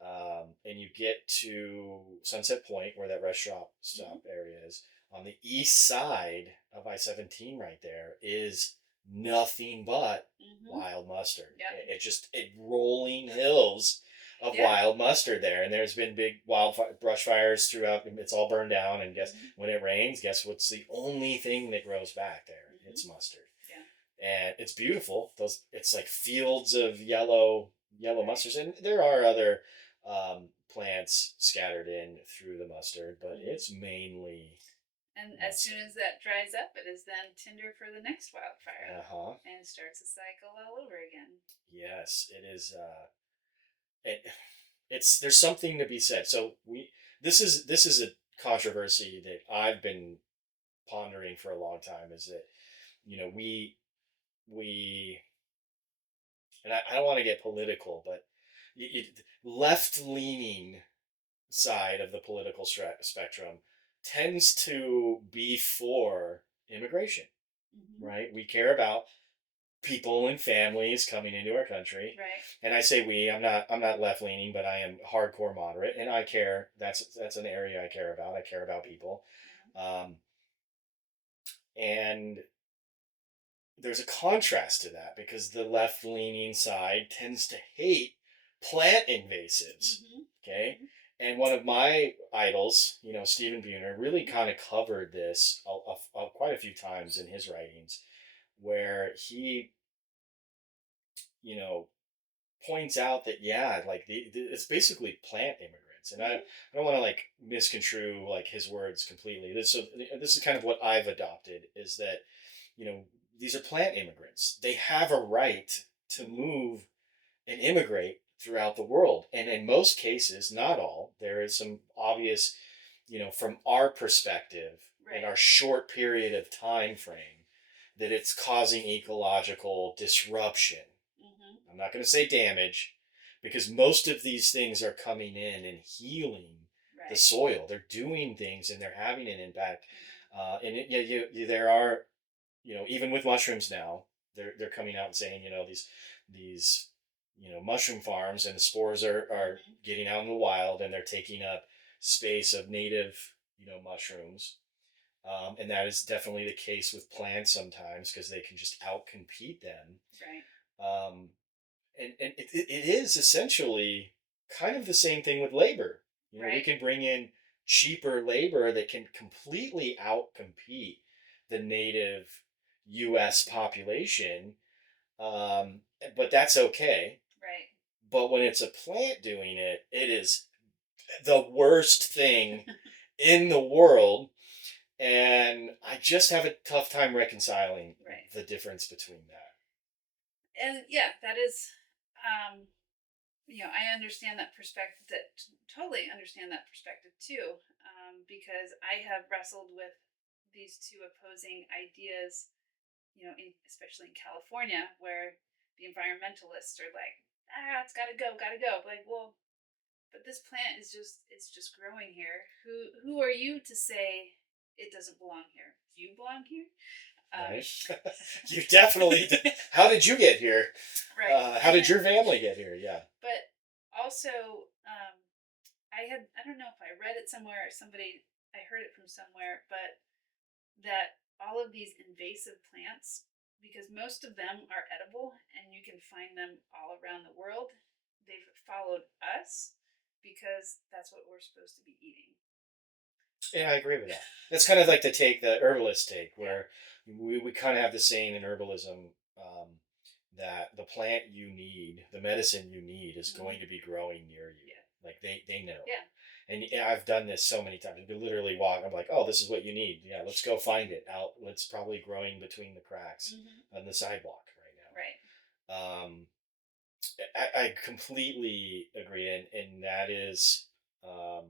and you get to Sunset Point, where that rest stop area is, on the east side of I-17, right there is nothing but wild mustard. Yep. It rolling hills of wild mustard there, and there's been big brush fires throughout. It's all burned down, and when it rains, guess what's the only thing that grows back there? It's mustard. Yeah. And it's beautiful. It's like fields of yellow mustards, and there are other plants scattered in through the mustard, but it's mainly And as mustard. soon as that dries up, it is then tinder for the next wildfire Uh-huh. and starts a cycle all over again. Yes, it is. It, it's there's something to be said. So this is a controversy that I've been pondering for a long time. Is that we and I don't want to get political, but left leaning side of the political spectrum tends to be for immigration, right? We care about people and families coming into our country. Right. And I say we, I'm not left leaning, but I am hardcore moderate and I care. That's an area I care about. I care about people. And there's a contrast to that because the left leaning side tends to hate plant invasives. Okay. And one of my idols, Stephen Buhner, really kind of covered this quite a few times in his writings, where he, you know, points out that yeah, like it's basically plant immigrants, and I don't want to like misconstrue like his words completely. This is kind of what I've adopted is that you know these are plant immigrants. They have a right to move and immigrate throughout the world, and in most cases, not all, there is some obvious, from our perspective in our short period of time frame, that it's causing ecological disruption. I'm not going to say damage, because most of these things are coming in and healing the soil. They're doing things and they're having an impact. And there are, even with mushrooms now, they're coming out and saying, these mushroom farms and the spores are getting out in the wild and they're taking up space of native mushrooms. And that is definitely the case with plants sometimes because they can just outcompete them. Um, and it is essentially kind of the same thing with labor. We can bring in cheaper labor that can completely outcompete the native U.S. population, but that's okay. But when it's a plant doing it, it is the worst thing in the world, and I just have a tough time reconciling the difference between that. And yeah, that is, I understand that perspective. Totally understand that perspective too, because I have wrestled with these two opposing ideas. Especially in California, where the environmentalists are like, it's gotta go. Like, well, but this plant is just growing here. Who are you to say it doesn't belong here? You belong here. Right. You definitely did. How did you get here? How did your family get here? Yeah. But also, I don't know if I read it somewhere or I heard it from somewhere, but that all of these invasive plants, because most of them are edible and you can find them all around the world, they've followed us because that's what we're supposed to be eating. Yeah, I agree with that. That's kind of like the herbalist take, where we kind of have the saying in herbalism, that the plant you need, the medicine you need, is going to be growing near you. Like they know. Yeah. And I've done this so many times. You literally walk. I'm like, oh, this is what you need. Yeah, let's go find it out. It's probably growing between the cracks on the sidewalk right now. I completely agree, and that is, um,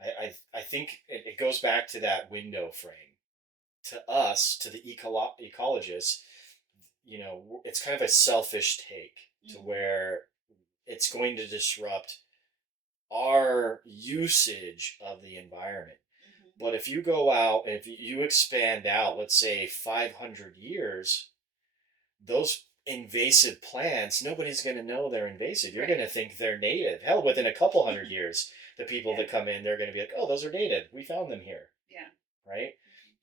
I think it goes back to that window frame. To us, to the ecologists, it's kind of a selfish take to where it's going to disrupt our usage of the environment. But if you go out, if you expand out, let's say 500 years, those invasive plants, nobody's going to know they're invasive. You're going to think they're native. Hell, within a couple hundred years, the people that come in, they're going to be like, oh, those are native. We found them here. Yeah. Right?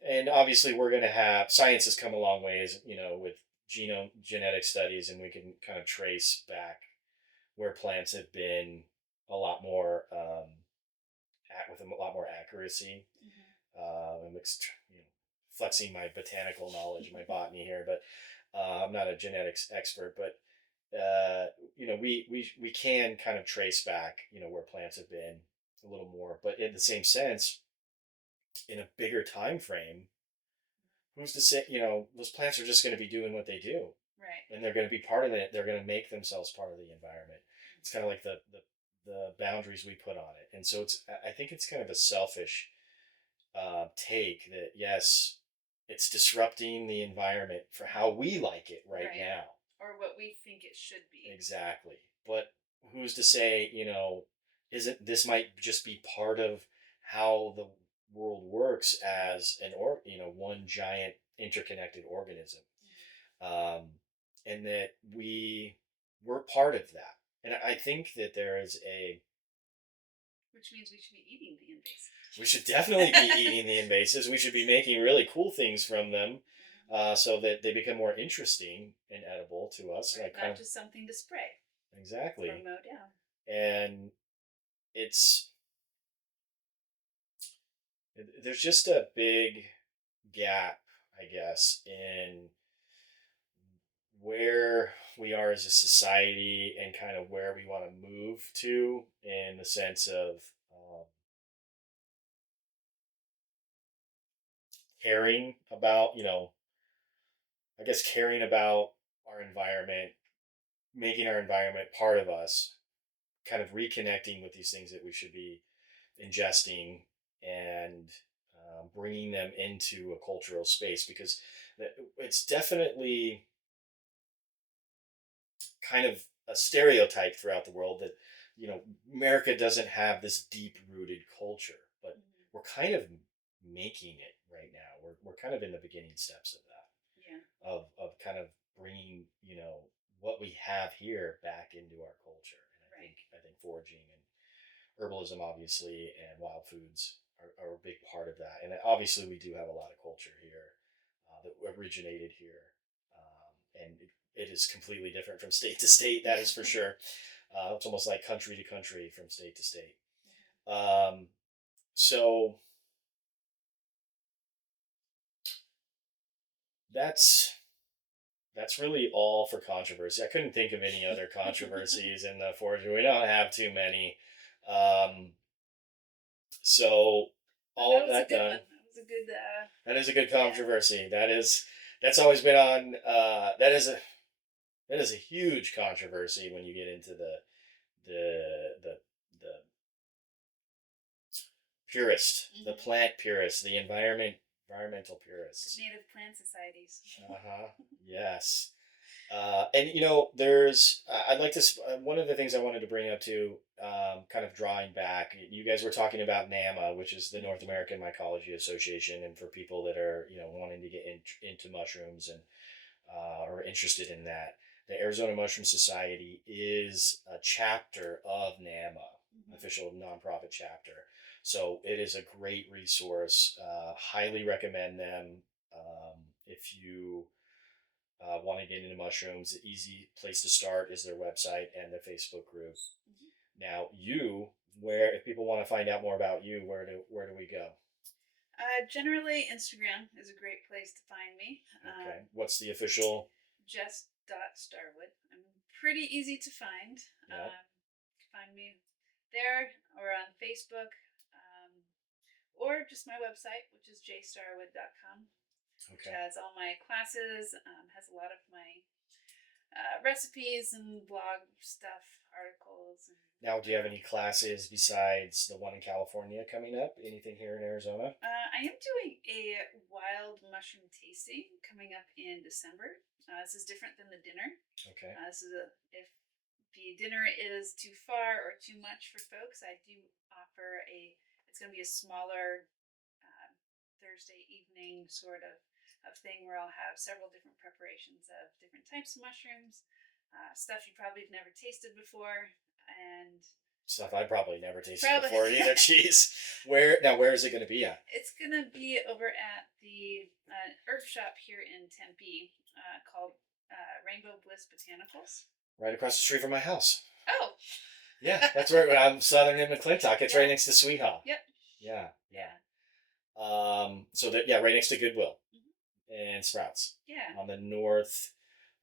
And obviously, we're going to have science has come a long ways, with genome genetic studies, and we can kind of trace back where plants have been a lot more with a lot more accuracy. I'm flexing my botanical knowledge, my botany here, but I'm not a genetics expert. But uh, we can kind of trace back, where plants have been a little more, but in the same sense, in a bigger time frame, who's to say, those plants are just going to be doing what they do, Right. and they're going to be part of it. They're going to make themselves part of the environment. It's kind of like the boundaries we put on it. And so I think it's kind of a selfish take that, yes, it's disrupting the environment for how we like it right Right. now. Or what we think it should be. Exactly. But who's to say, isn't this might just be part of how the world works as one giant interconnected organism. Um, and that we're part of that. And I think that there is Which means we should be eating the invasives. we should definitely be eating the invasives. We should be making really cool things from them, so that they become more interesting and edible to us. Right. Like Not just something to spray. exactly. Or mow down. And it's there's just a big gap, I guess, in where we are as a society and kind of where we want to move to, in the sense of caring about, I guess, caring about our environment, making our environment part of us, kind of reconnecting with these things that we should be ingesting, and bringing them into a cultural space, because it's definitely kind of a stereotype throughout the world that America doesn't have this deep rooted culture, but we're kind of making it right now. We're kind of in the beginning steps of that. Yeah. Of kind of bringing what we have here back into our culture. And I think foraging and herbalism, obviously, and wild foods are a big part of that. And obviously we do have a lot of culture here, that originated here, and it is completely different from state to state. That is for sure. It's almost like country to country, from state to state. So that's really all for controversy. I couldn't think of any other controversies in the foraging. We don't have too many. Um, so all That of was a that good done. one. That was a good. That is a good controversy. That's always been on. That is a huge controversy when you get into the purist, the plant purist, the environmental purists. The native plant societies. Yes. And there's I'd like to one of the things I wanted to bring up too, kind of drawing back. You guys were talking about NAMA, which is the North American Mycology Association, and for people that are wanting to get into mushrooms and or interested in that, the Arizona Mushroom Society is a chapter of NAMA, official nonprofit chapter. So it is a great resource. Highly recommend them. If you want to get into mushrooms, the easy place to start is their website and their Facebook group. Now, where if people want to find out more about you, where do we go? Generally, Instagram is a great place to find me. Okay. What's the official? Jess.Starwood. I'm pretty easy to find. Yeah. Find me there or on Facebook, or just my website, which is jstarwood.com. Which Okay. has all my classes, has a lot of my recipes and blog stuff, articles. Now, do you have any classes besides the one in California coming up? Anything here in Arizona? I am doing a wild mushroom tasting coming up in December. This is different than the dinner. Okay. If the dinner is too far or too much for folks, I do offer it's going to be a smaller Thursday evening sort of thing where I'll have several different preparations of different types of mushrooms, stuff you probably have never tasted before, and stuff I probably never tasted Probably. before either. Jeez. Where is it going to be at? It's going to be over at the herb shop here in Tempe, called Rainbow Bliss Botanicals. Right across the street from my house. Oh. Yeah, that's where I'm southern in McClintock. It's right next to Sweet Hall. Yep. Yeah. So right next to Goodwill and Sprouts. Yeah. On the north,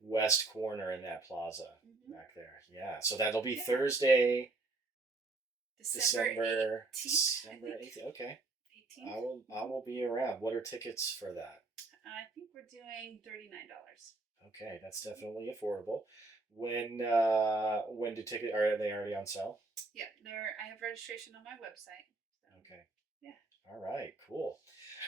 west corner in that plaza Mm-hmm. back there. Yeah. So that'll be Yeah. Thursday, December 18th, I December think. 8th. Okay. 18th. I will be around. What are tickets for that? I think we're doing $39. Okay, that's definitely affordable. When do ticket are they already on sale? Yeah, there. I have registration on my website. So Okay. yeah. All right, cool.